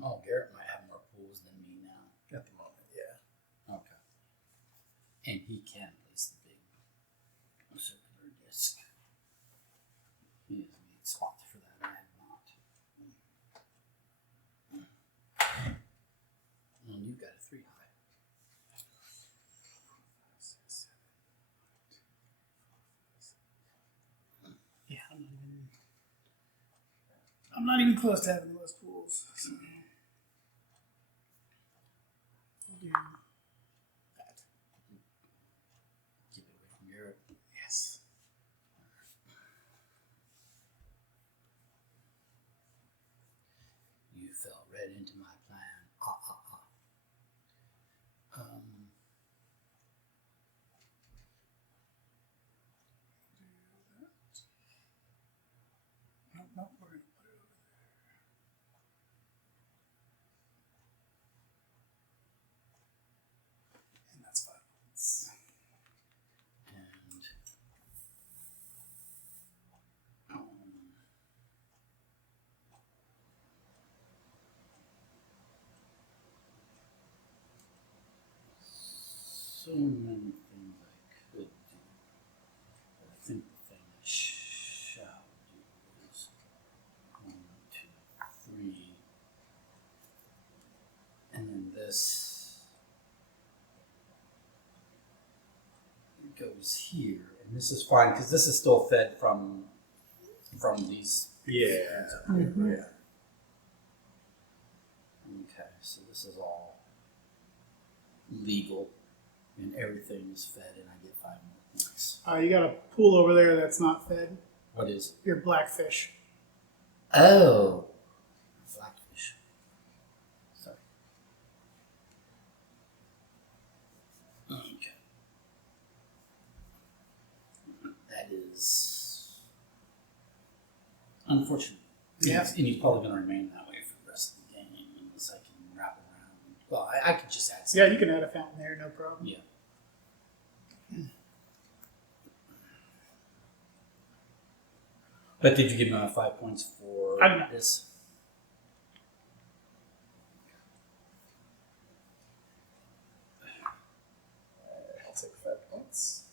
Oh, Garrett might have more pools than me now. At the moment, yeah. Okay. and he can place the big circular disc. He has made spots for that. I have not. And you've got a 3 high. Yeah, I'm not even close to having the most pools. So. I'll do that. Keep it away from Garrett. Yes. You fell right into my plan. Nope, we're going to put it over there. And that's 5 points. And so many things I could do, but I think the thing I shall do is 1, 2, 3, and then this goes here, and this is fine because this is still fed from these. Yeah. Mm-hmm. Yeah. Okay, so this is all legal, and everything is fed, and I get 5 more points. You got a pool over there that's not fed. What is? Your blackfish. Oh, blackfish. Sorry. Okay. That is unfortunate. Yeah. And he's probably going to remain that way for the rest of the game unless I can wrap around. Well, I could just add something. Yeah, you can add a fountain there, no problem. Yeah. But did you give me 5 points for I don't know. this? I'll take 5 points.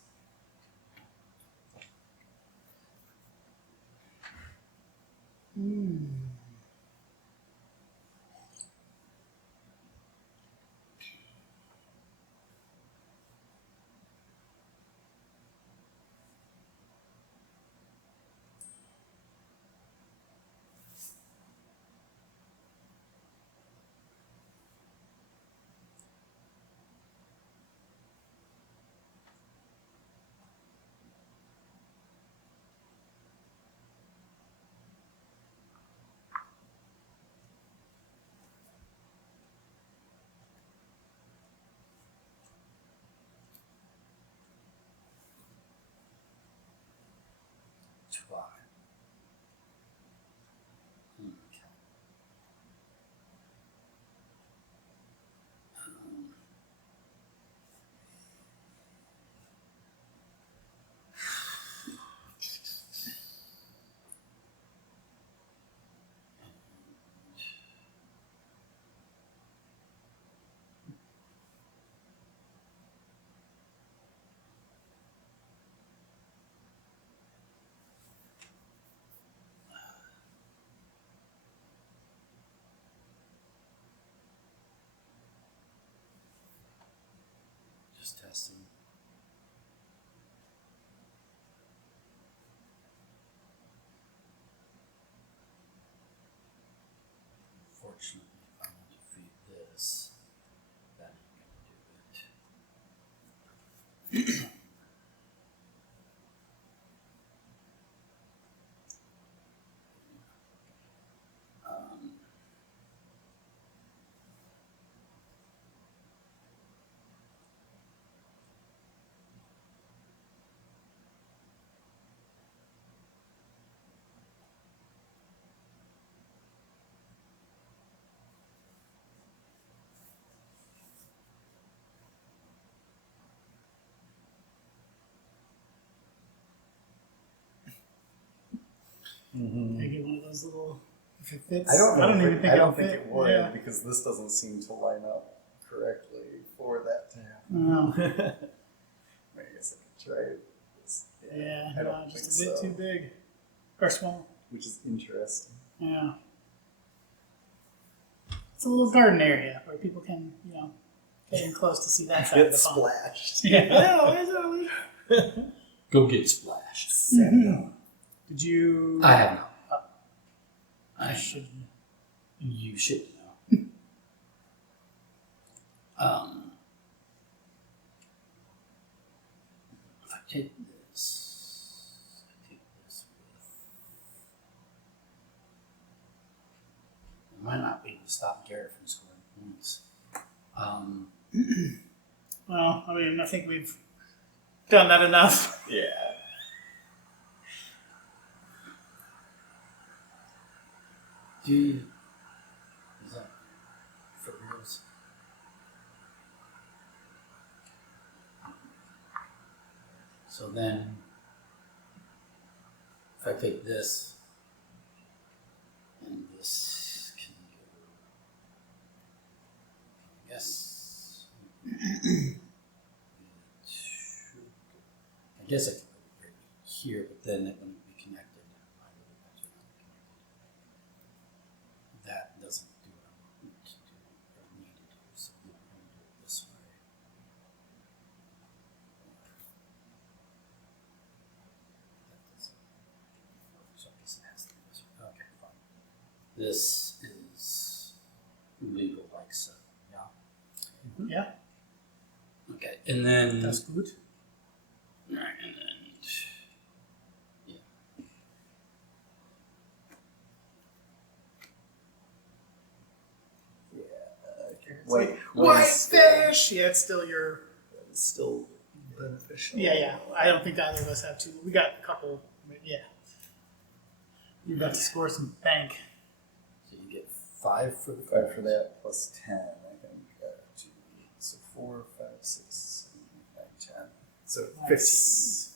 Try. Okay. Just testing. Fortunately, if I want to feed this, that ain't gonna do it. um, I get one of those little. If it fits, I don't know. even think I don't it'll think fit. it would Yeah. because this doesn't seem to line up correctly for that to happen. No. Right. Yeah, I no, don't just think a bit so. too big. Or small. Which is interesting. Yeah. It's a little garden area where people can, get in close to see that side of Get the pond. splashed. Yeah. Go get splashed. Did you? I have not. I should. You should know. If I take this with. I might not be able to stop Garrett from scoring points. Well, I mean, I think we've done that enough. Yeah. Is that for reals? So then, if I take this, and this can go, yes. I guess I could put it right here, but then it wouldn't be connected. That doesn't do what I want to do or need to do, so I'm going to do it this way. That doesn't work, so I guess it has to be this way. Okay, fine. This is legal like so, yeah? Yeah, Okay, and then... that's good. Alright, and then... Yeah. White fish. Yeah, it's still your. It's still beneficial. Yeah. I don't think either of us have two. We got a couple. But yeah. You're about to score some bank. So you get 5 for the 5 for that plus 10, I think. 2, so 4, 5, 6, 7, 8, 9, 10. So 15.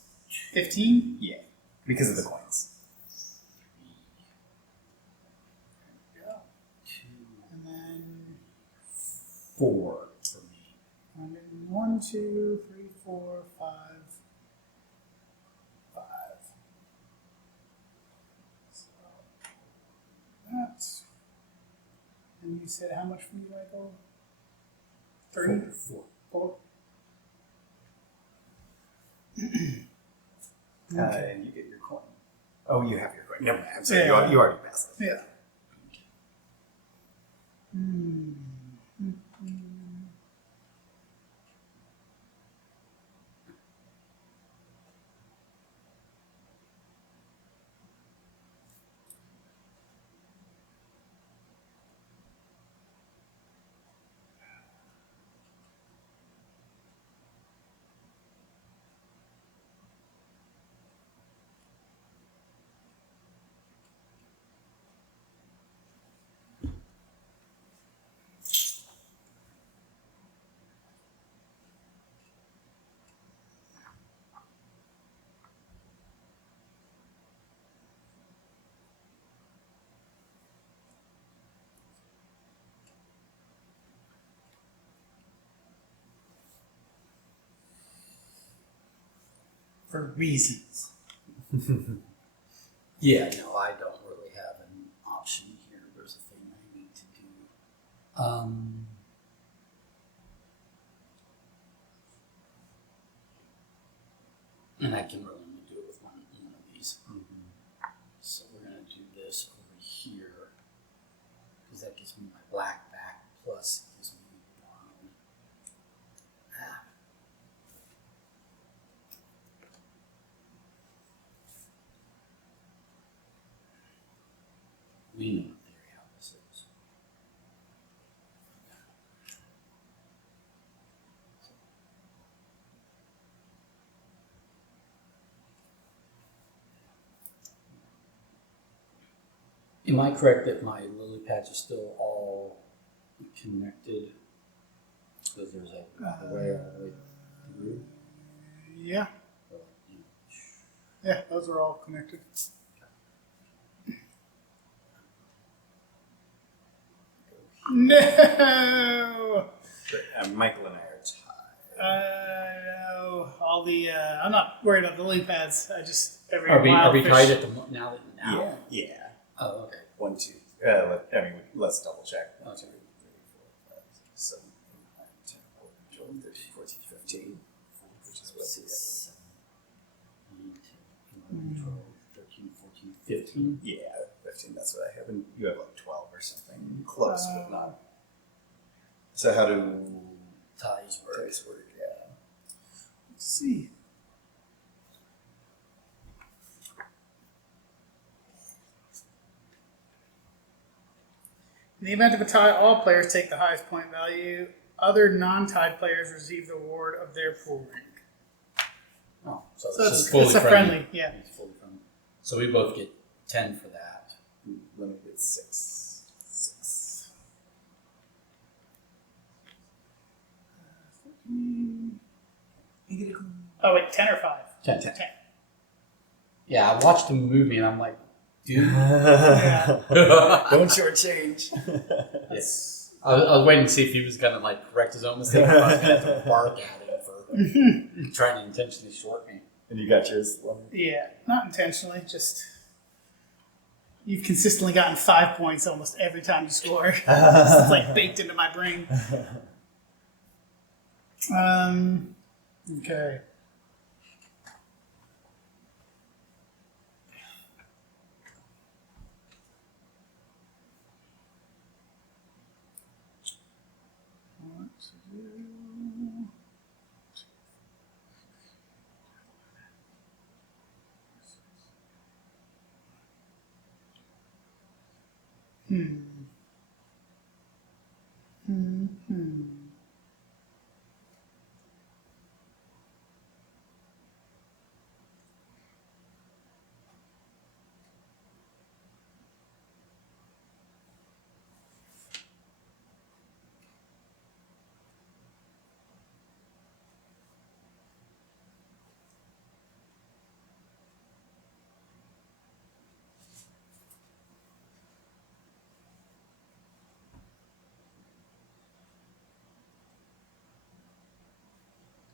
15? Yeah. Because of the coins. 2, And then 4 for me. 1, 2, 3, 4, 5. 5. So that's. And you said how much for you, Michael? 3? 4. 4? And you get your coin. Oh, you have your coin. Never mind. I'm sorry. Yeah. You already passed it. Yeah. For reasons. Yeah, no, I don't really have an option here. There's a thing I need to do. And I can really only do it with one of these. So we're going to do this over here. Because that gives me my black back, plus it gives me brown. We know in theory how this is. Am I correct that my lily pads are still all connected? Because there's a way all the way through? Yeah. Yeah, those are all connected. No! Michael and I are tied. No, all the I'm not worried about the lily pads. I just every Are we wild fish. tied at the now? Yeah. Oh, okay. 1, 2. Let's double check. 1, 2, 3, 4, 5, 6, 7, 8, 9, 10, 11, 12, 13, 14, 15. Which is what 6, 7, 8, 12, 13, 14, 15. Yeah, 15. That's what I have. And you have like 12 or something. Close, but not. So how do ties work? Yeah. Let's see. In the event of a tie, all players take the highest point value. Other non-tied players receive the reward of their pool rank. Oh, so it's a friendly. Yeah. It's fully friendly. So we both get 10 for that. Let me get 6. 6. Oh wait, 10 or 5? 10. 10. Yeah, I watched the movie and I'm like, dude. Yeah. Don't shortchange. Yes. I was waiting to see if he was gonna like correct his own mistake. I was gonna have to bark at him for trying to intentionally short me. And you got yours? Yeah, not intentionally. Just you've consistently gotten 5 points almost every time you score. It's like baked into my brain. Okay. What to do?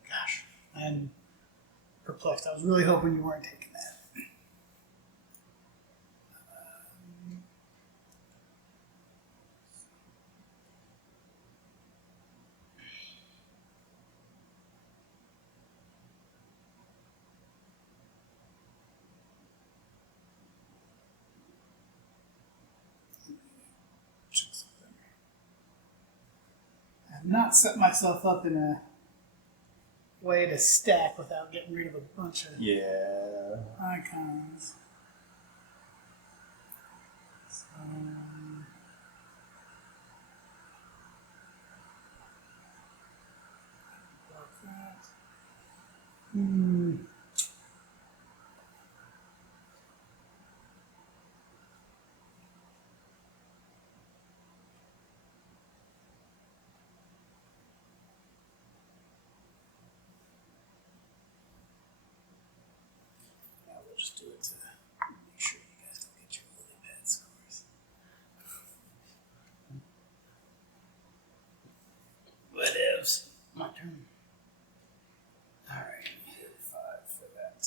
Gosh, I'm perplexed. I was really hoping you weren't taking that. I've not set myself up in a way to stack without getting rid of a bunch of icons. So, block that. Yeah, we'll just do it to make sure you guys don't get your lily pad scores. What else? My turn. Alright, 5 for that.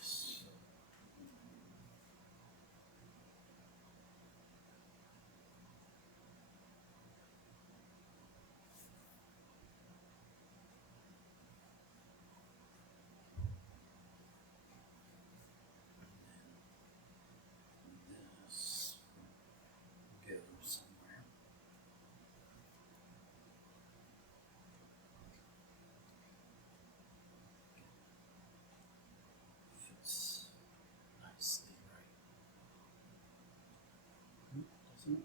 Yes. This go somewhere. Fits nicely right. Doesn't it?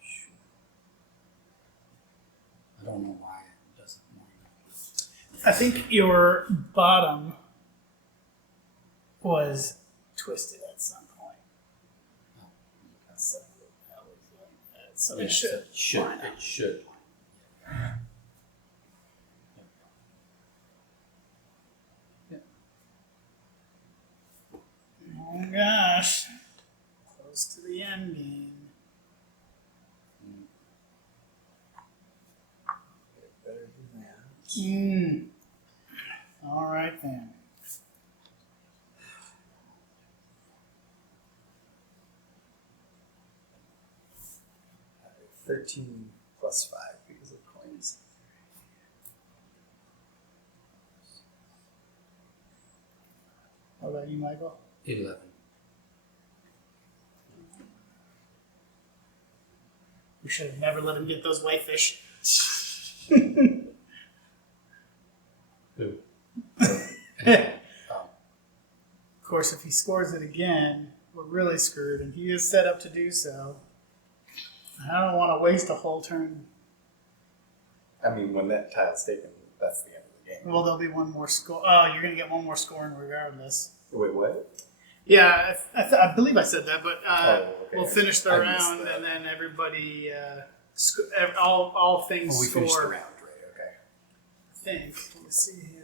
Sure. I don't know why it doesn't want I think your bottom was twisted at some point. So, that was like that. So it should. It should. line up. It should. Oh gosh. Close to the end game. All right then. Uh, 13 plus 5 because of coins. How about you, Michael? 11. We should have never let him get those whitefish. Who? Of course, if he scores it again, we're really screwed, and he is set up to do so. I don't want to waste a whole turn. I mean, when that tile's taken, that's the end of the game. Well, there'll be one more score. Oh, you're going to get one more scoring regardless. Wait, what? Yeah, I believe I said that, but Okay. we'll finish the round, and then everybody, all things We score. finished the round, right? Okay. I think. Let's see here.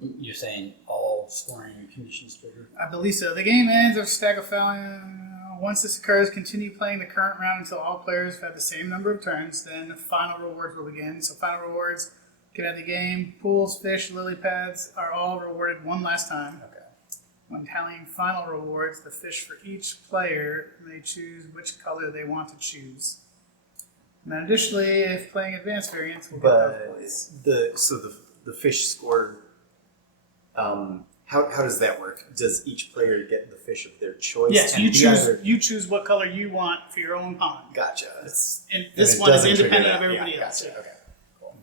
You're saying all scoring conditions trigger? I believe so. The game ends after a stack of fouling. Once this occurs, continue playing the current round until all players have had the same number of turns. Then the final rewards will begin. So final rewards get out of the game. Pools, fish, lily pads are all rewarded one last time. Okay. When tallying final rewards, the fish for each player may choose which color they want to choose. And then additionally, if playing advanced variants, we'll get those points. The fish score. How does that work? Does each player get the fish of their choice? Yes, and you choose what color you want for your own pond. Gotcha. And this one is independent of everybody else. Gotcha. Okay. Cool.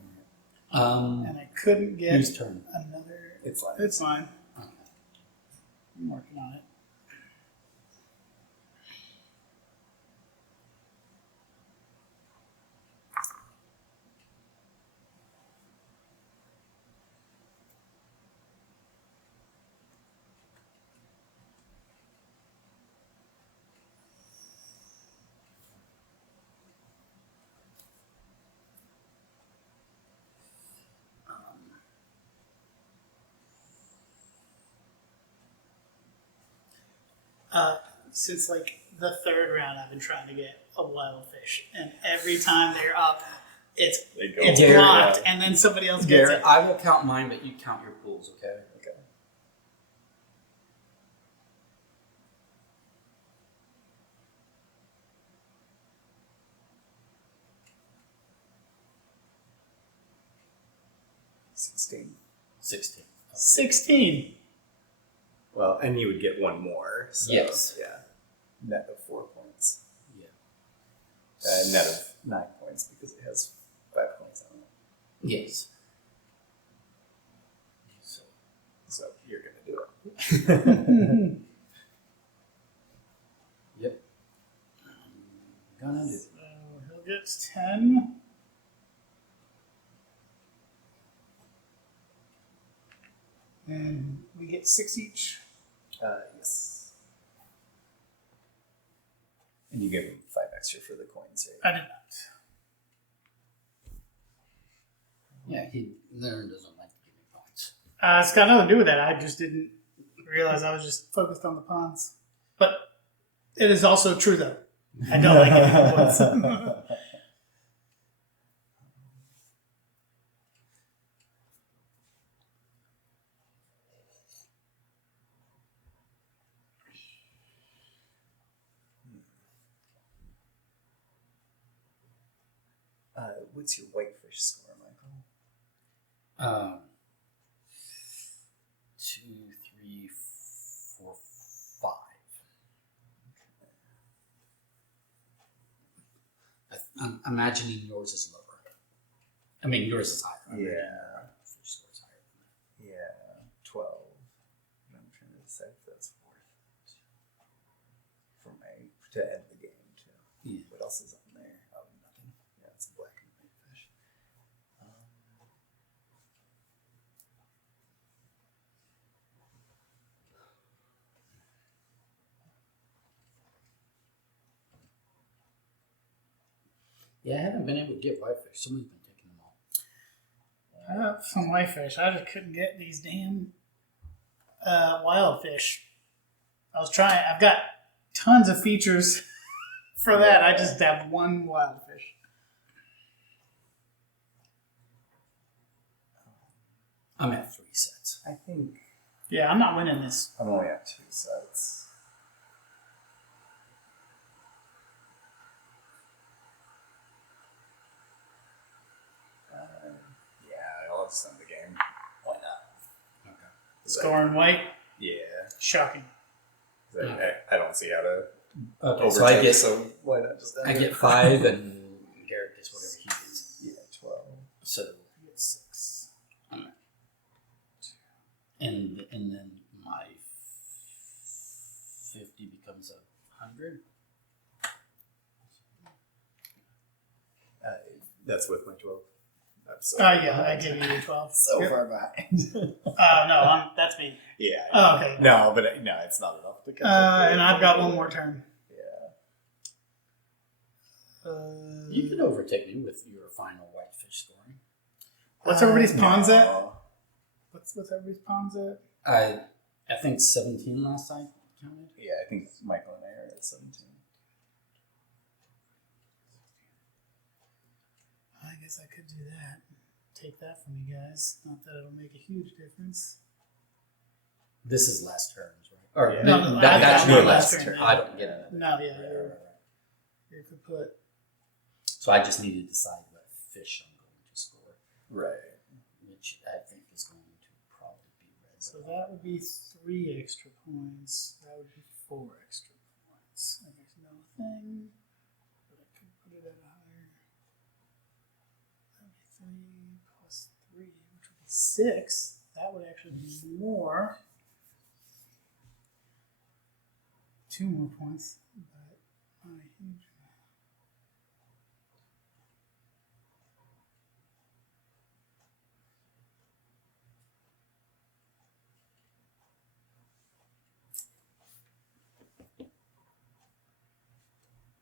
And I couldn't get Whose turn? another. It's fine. It's fine. Okay. I'm working on it. Since like the third round, I've been trying to get a wild fish, and every time they're up, it's blocked, and then somebody else gets it. I will count mine, but you count your pools, okay? Okay. $16. 16. Okay. 16. Well, and you would get one more. So, Yes. Yeah. Net of 4 points. Yeah. Net of 9 points because it has 5 points on it. Yes. So you're going to do it. Yep. I'm gonna do it. So he'll get 10. And we get 6 each. Yes. And you gave him 5 extra for the coins, right? I did not. Yeah, he learned doesn't like to give me points. It's got nothing to do with that. I just didn't realize I was just focused on the pawns. But it is also true, though. I don't like giving points. What's your whitefish score, Michael? 2, 3, 4, 5. I'm imagining yours is lower. I mean, yours is higher. I'm imagining your fish score is higher than that. Yeah, 12. I'm trying to decide if that's worth it to end the game too. Yeah. What else is on there? Oh, nothing. Yeah, it's a black and white fish. Yeah, I haven't been able to get whitefish. Somebody's been taking them all. I got some whitefish. I just couldn't get these damn wild fish. I was trying. I've got tons of features for that. I just have one wild fish. I'm at 3 sets. I think Yeah, I'm not winning this. I'm only at 2 sets. Yeah, I'll just end the game. Why not? Okay. Scoring white. Yeah. Shocking. I don't see how to Okay, overtake, so so why not just end I it? get 5, and Garrett gets whatever he gets. Yeah, 12. So, I get 6. and then my 50 becomes 100. That's with my 12. I'm so Yeah, I give you 12. so Yep. far behind. No, that's me. Yeah. Oh, okay. No, but no, it's not enough to catch up. And I've got one more turn. Yeah. You can overtake me with your final whitefish scoring. What's everybody's pawns at? No. What's everybody's pawns at? I think 17 last I counted. Yeah, I think Michael and I are at 17. I guess I could do that. Take that from you guys. Not that it'll make a huge difference. This is last turns, right? Or Yeah. No, that's I your got last last turn. turn. I don't get it. No, yeah, you're kaput. So I just need to decide what fish I'm going to score, Right. which I think is going to probably be red. So that would be 3 extra points. That would be 4 extra points. And there's no thing, but I could put it at a higher. That would be 3 plus 3, which would be 6. That would actually be more. 2 more points, but not a huge amount.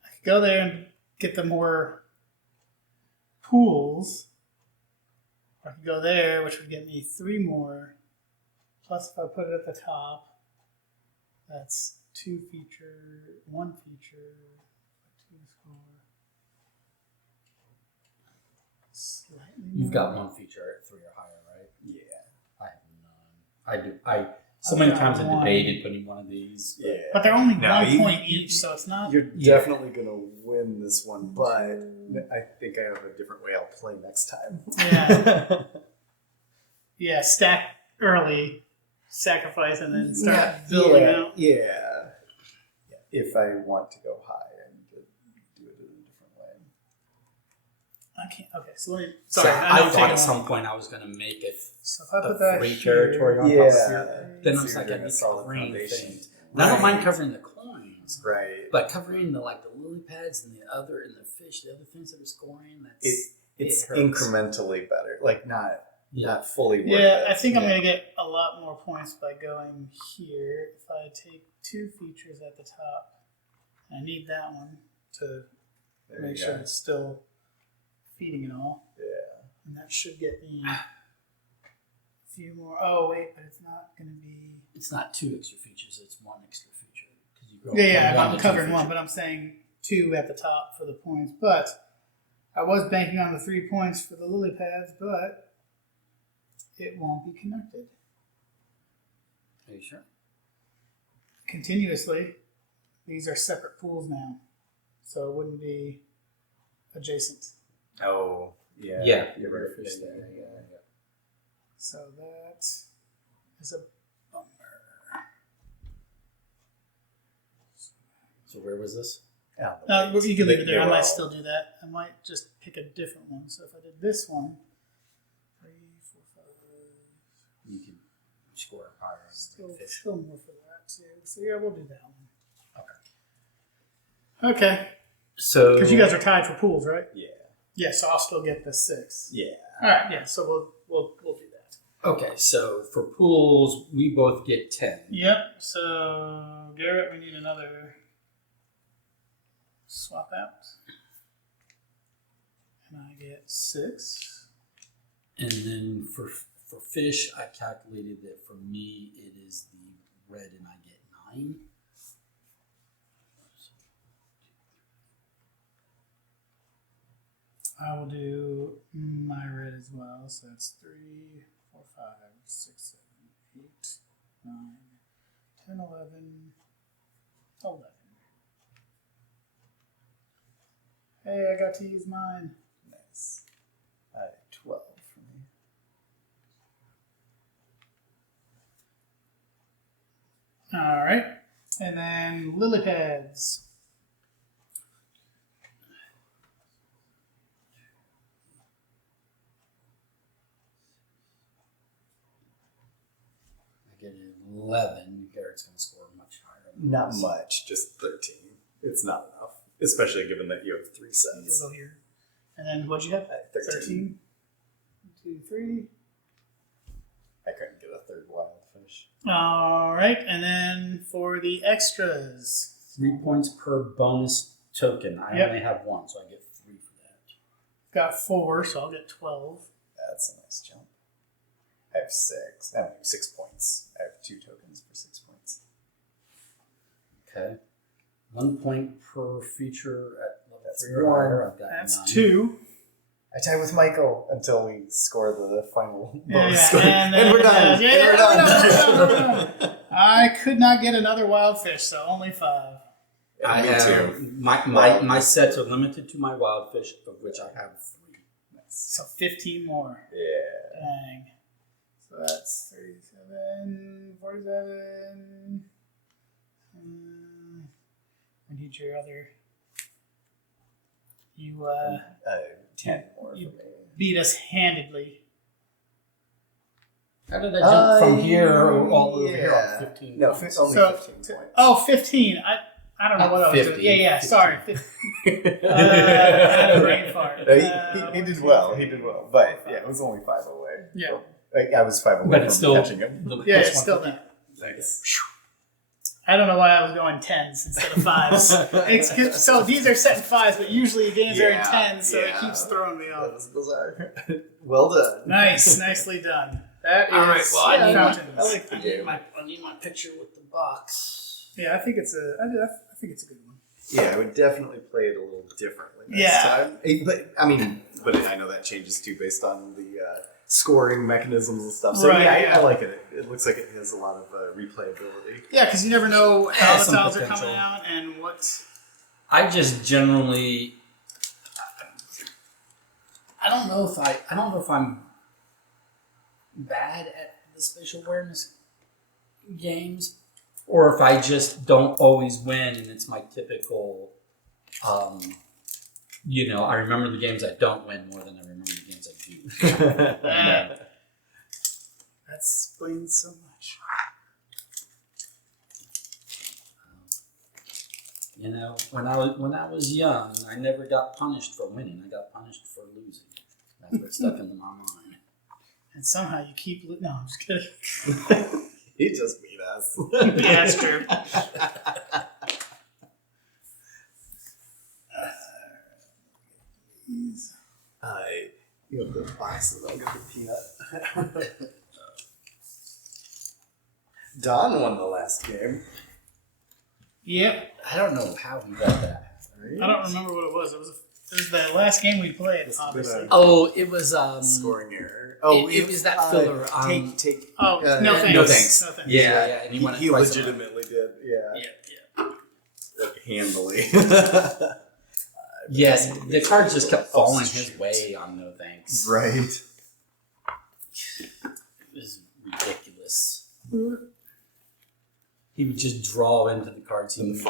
I could go there and get the more pools. Or I could go there, which would get me 3 more. Plus, if I put it at the top, that's 2 feature, 1 feature, 2 score. Slightly You've more. got 1 feature at 3 or higher, right? Yeah. I have none. I do. So many got times I 1. debated putting one of these. Yeah. But they're only No, 1 point each, so it's not. You're Yeah. definitely going to win this one, but I think I have a different way I'll play next time. Yeah. Yeah, stack early, sacrifice, and then start building out. Yeah. If I want to go high, I need to do it in a different way. I can't. Okay, so let me. So Sorry, I know I'm thought taking at some one. point I was going to make it So if I put a that free here, territory on top of Yeah. here. Then I So was you're like, doing I'd a be solid covering foundation. things. And I don't mind Right. covering the coins, Right. but covering the lily pads and the fish, the other things that are scoring. It's hurts. incrementally better. Like not fully worth Yeah, it. I think I'm going to get a lot more points by going here. If I take 2 features at the top, I need that one to There make you sure go. it's still feeding it all. Yeah. And that should get me a few more. Oh, wait, but it's not going to be. It's not 2 extra features; it's 1 extra feature. You grow Yeah, from 1 I'm to 2 covering feature. 1, but I'm saying 2 at the top for the points. But I was banking on the 3 points for the lily pads, but it won't be connected Are you sure? continuously. These are separate pools now, so it wouldn't be adjacent. Oh, yeah. Yeah, You're yeah, right. yeah, yeah. So that is a bummer. So where was this? Well, you can leave it there. I They're might all- still do that. I might just pick a different one. So if I did this one, 3, 4, 5, You can score higher on the big fish. still more for that too. So yeah, we'll do that one. Okay. Okay, So because you guys are tied for pools, right? Yeah. Yeah, so I'll still get the 6. Yeah. All right, yeah. So we'll do that. okay. So for pools, we both get 10. Yep. So Garrett, we need another swap out, and I get 6. And then for fish, I calculated that for me it is the red, and I get 9. I will do my red as well. So that's 3, 4, 5, 6, 7, 8, 9, 10, 11, 11. Hey, I got to use mine. Nice. 12 for me. All right. And then lily pads. I get 11. Garrett's going to score much higher. Not much, just 13. It's not enough, especially given that you have 3 sets. You'll go here. And then what'd you have? 13. 1, 2, 3. I couldn't get a third wild fish. All right. And then for the extras. 3 points per bonus token. I only have 1, so I get 3 for that. Got 4, so I'll get 12. That's a nice jump. I have 6. I have 6 points. I have 2 tokens for 6 points. Okay. 1 point per feature at level That's 3 or higher. I've got That's 9. 2. I tie with Michael until we score the final Yeah, bonus yeah. score. And And we're done. we're done. done. I could not get another wild fish, so only 5. I Me have too. my sets are limited to my wild fish, of which I have 3. Nice. So 15 more. Yeah. Dang. So that's 37, 47. I need your other. You 10 more You- for me. beat us handedly. How did I jump from here all over here on 15? No, points? only So- 15 points. Oh, 15. I don't know what I was 50. doing. Yeah, sorry. I had a brain fart. He did well. He did well. But yeah, it was only 5 away. Yeah. I was 5 away But from it's still catching him. Yeah, it's still that. Nice. I don't know why I was going 10s instead of 5s. So these are set in 5s, but usually games are in 10s, so it keeps throwing me That off. was bizarre. Well done. Nice, nicely done. That is All right, well, I need fountains. I like the game. I need my picture with the box. Yeah, I think it's a good one. Yeah, I would definitely play it a little differently next Yeah. time. But I know that changes too based on the scoring mechanisms and stuff. So Right, yeah, yeah. I like it. It looks like it has a lot of replayability. Yeah, because you never know how the some tiles are potential. coming out and what. I just generally, I don't know if I'm bad at the spatial awareness games, or if I just don't always win, and it's my typical. I remember the games I don't win more than I remember the games I do. That explains so much. When I was young, I never got punished for winning. I got punished for losing. That's what stuck into my mind. And somehow you keep. No, I'm just kidding. He just beat us. Yeah, that's true. You have the boxes. I'll get the peanut. Don won the last game. Yep. I don't know how he got that. I don't remember what it was. It was the last game we played, Must have obviously. been Oh, it was Scoring error. it was that filler. Take. Oh, no no thanks. thanks. No thanks. Yeah, and he won it He twice a month. legitimately did. Yeah. Yeah. Like, handily. Yes, the cards just kept falling his way on no thanks. Right. It was ridiculous. He would just draw into the cards he needed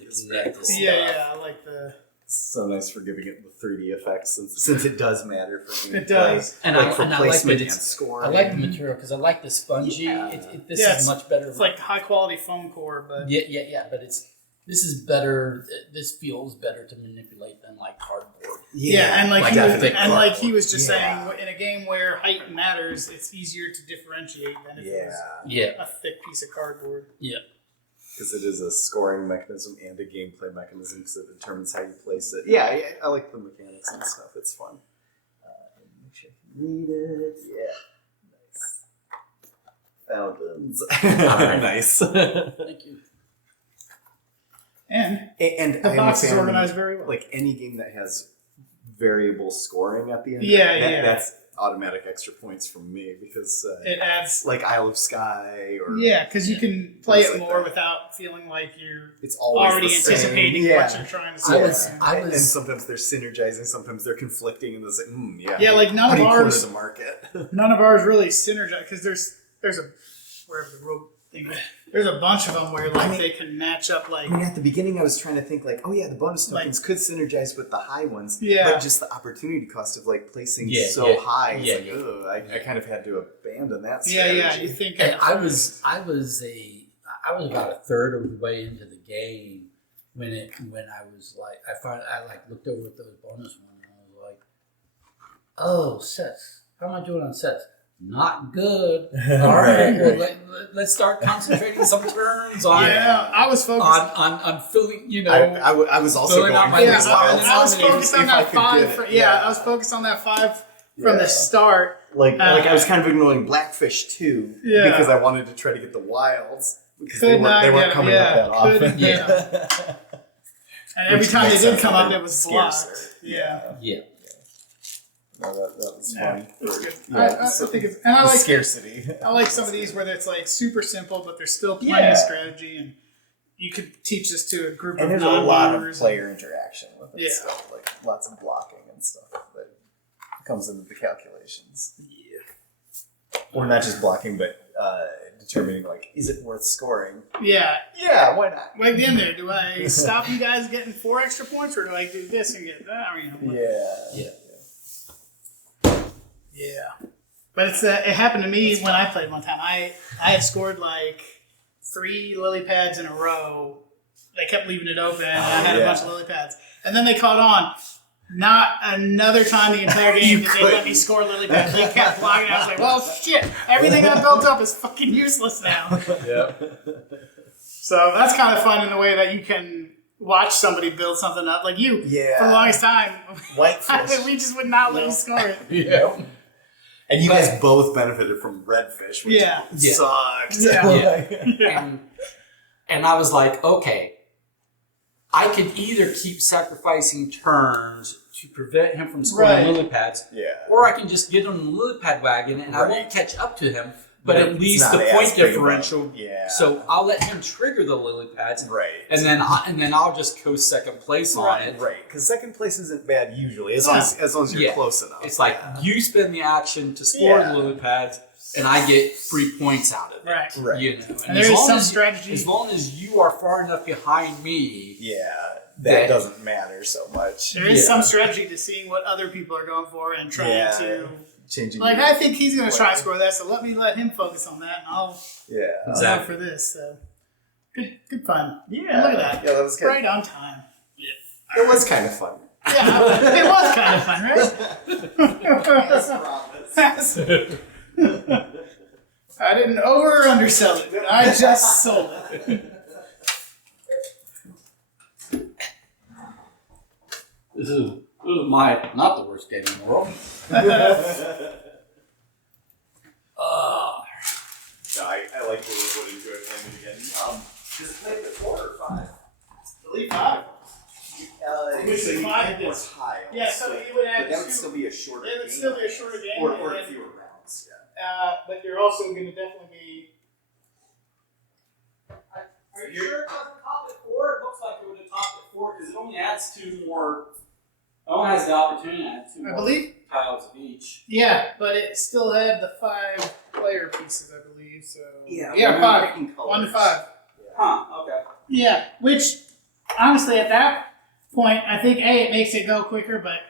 to connect this Yeah, I like the. So nice for giving it the 3D effects since it does matter for gameplay. It does. And for I like placement that and it's. score. I like the material because I like the spongy. Yeah. This Yeah, is much better. It's like high quality foam core, but Yeah, but this is better. This feels better to manipulate than like cardboard. yeah, and like definitely he was just Yeah. saying, in a game where height matters, it's easier to differentiate than if it was Yeah. a thick piece of cardboard. Because it is a scoring mechanism and a gameplay mechanism because it determines how you place it. Yeah, I like the mechanics and stuff. It's fun. Make sure I can read it. Yeah. Nice. Fountains. Nice. Thank you. And And the I am box a is fan of, organized very well. like any game that has variable scoring at the end. Yeah. That's automatic extra points from me because it adds like Isle of Skye or because you can play it like more that. without feeling like you're it's always already the same. anticipating what you're trying to say. And sometimes they're synergizing, sometimes they're conflicting, and it's like, yeah, like none of ours. The market. None of ours really synergize because there's a wherever the rope thing is. There's a bunch of them where like they can match up. Like at the beginning, I was trying to think like, the bonus tokens could synergize with the high ones. Yeah. But just the opportunity cost of like placing high. It's I kind of had to abandon that strategy. Yeah. You think? And I was about a third of the way into the game when I was like I looked over at those bonus ones and I was like, oh, sets. How am I doing on sets? Not good. All right, well, let's start concentrating some turns on. Yeah, I was focused on filling. I was also filling going out for my these wilds. I was focused on that 5. I was focused on that 5 from the start. Like I was kind of ignoring Blackfish too, because I wanted to try to get the wilds because they weren't coming up that often. And every time they did come up, it was blocked. Yeah. No, that was fun. It's good. I think it's, and I like scarcity. I like some of these where it's like super simple, but there's still plenty of strategy, and you could teach this to a group of non-viewers. And there's a lot of player interaction with it. So, like lots of blocking and stuff that comes into the calculations. Yeah. Or not just blocking, but determining like, is it worth scoring? Yeah. Yeah, why not? Like in there, do I stop you guys getting 4 extra points, or do I do this and get that? Yeah. But it's it happened to me when I played one time. I had scored like 3 lily pads in a row. They kept leaving it open, and I had a bunch of lily pads. And then they caught on. Not another time the entire game did they let me score lily pads. They kept blocking. I was like, well, shit. Everything I built up is fucking useless now. So that's kind of fun in the way that you can watch somebody build something up. Like you, for the longest time, Whitefish. we just would not let you score it. And you guys both benefited from redfish, which sucked. And I was like, okay, I could either keep sacrificing turns to prevent him from scoring lily pads, or I can just get on the lily pad wagon and I won't catch up to him, but at least the point differential. So I'll let him trigger the lily pads, and then I'll just coast second place on it, because second place isn't bad usually, as long as you're close enough. It's like you spend the action to score the lily pads, and I get free points out of it. Right. You know, and there is some strategy. As long as you are far enough behind me, that doesn't matter so much. There is some strategy to seeing what other people are going for and trying to changing. Like I think he's going to try and score that, so let him focus on that, and I'll go for this. So good fun. Yeah, look at that. Yeah, that was good. Right on time. Yeah, it was kind of fun. Yeah, it was kind of fun, right? I didn't over or undersell it. I just sold it. This is not the worst game in the world. I like would enjoy playing it again. Does it play with 4 or 5? Delete 5. Which the 5 more is tiles. Yeah, so you would add but that would still be a shorter game. It would still be a shorter game. Or fewer rounds. But you're also going to definitely be. Are you sure it doesn't top at 4? It looks like it would have topped at 4 because it only adds 2 more. It only has the opportunity to add 2 more tiles of each. Yeah, but it still had the 5 player pieces, I believe. So 5. 1 to 5. Huh. Okay. Yeah, which honestly, at that point, I think it makes it go quicker, but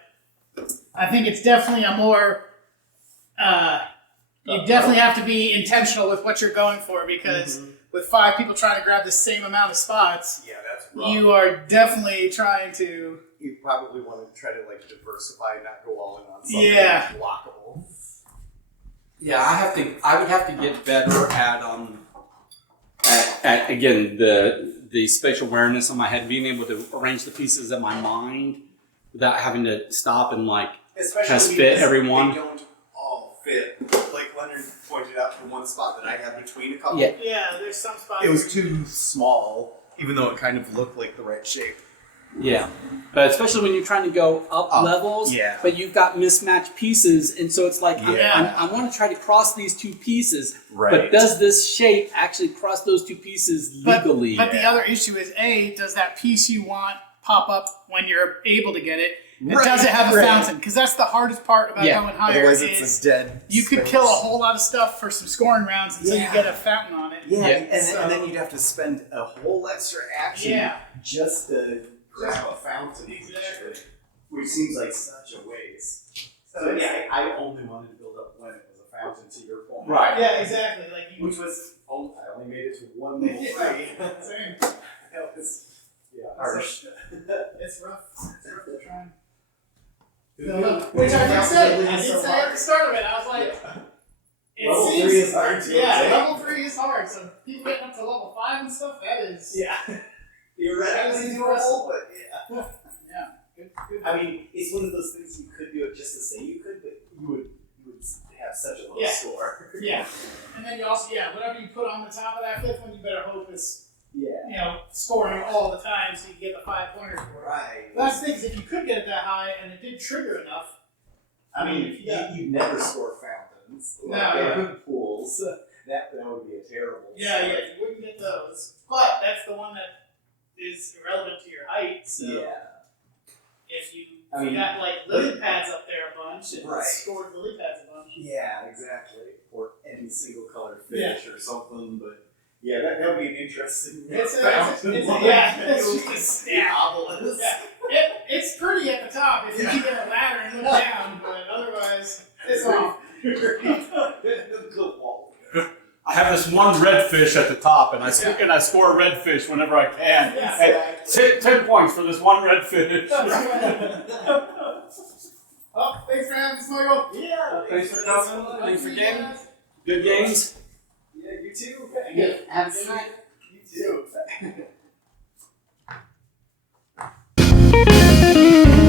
I think it's definitely a more. You definitely have to be intentional with what you're going for because with 5 people trying to grab the same amount of spots, that's rough. You are definitely trying to. You probably want to try to diversify and not go all in on something blockable. Yeah, I would have to get better at again the spatial awareness on my head, being able to arrange the pieces in my mind without having to stop and especially fit everyone. They don't all fit. Like Leonard pointed out for one spot that I had between a couple. Yeah, there's some spots. It was too small, even though it kind of looked like the right shape. Yeah. But especially when you're trying to go up levels, but you've got mismatched pieces, and so it's like I want to try to cross these two pieces, but does this shape actually cross those two pieces legally? But the other issue is, does that piece you want pop up when you're able to get it? And does it have a fountain? Because that's the hardest part about going higher. Otherwise it's a dead you could kill a whole lot of stuff for some scoring rounds until you get a fountain on it. And then you'd have to spend a whole extra action just to grab a fountain, which seems like such a waste. So I only wanted to build up when it was a fountain, to your point. Right. Yeah, exactly. Which was, I only made it to one level 3. Same. That was harsh. It's rough. It's rough to try. Which I did say at the start of it, I was like, level 3 is hard too. Yeah, level 3 is hard. So people getting up to level 5 and stuff, that is theoretically doable, but Good. I mean, it's one of those things you could do it just to say you could, but you would have such a low score. Yeah. And then you also, whatever you put on the top of that 5th one, you better hope is scoring all the time so you can get the 5 pointers for it. Right. That's the thing, is if you could get it that high and it did trigger enough. I mean, you'd never score fountains. Pools. That would be a terrible start. You wouldn't get those. But that's the one that is irrelevant to your height. So if you got like lily pads up there a bunch and scored lily pads a bunch. Yeah, exactly. Or any single colored fish or something, but that would be an interesting It's pretty at the top if you can get a ladder and look down, but otherwise it's off. I have this one redfish at the top, and I score redfish whenever I can. Yeah. 10 points for this one redfish. Oh, thanks for having us, Michael. Yeah. Thanks for coming. Thanks for gaming. Good games. Yeah, you too. Have a good night. You too.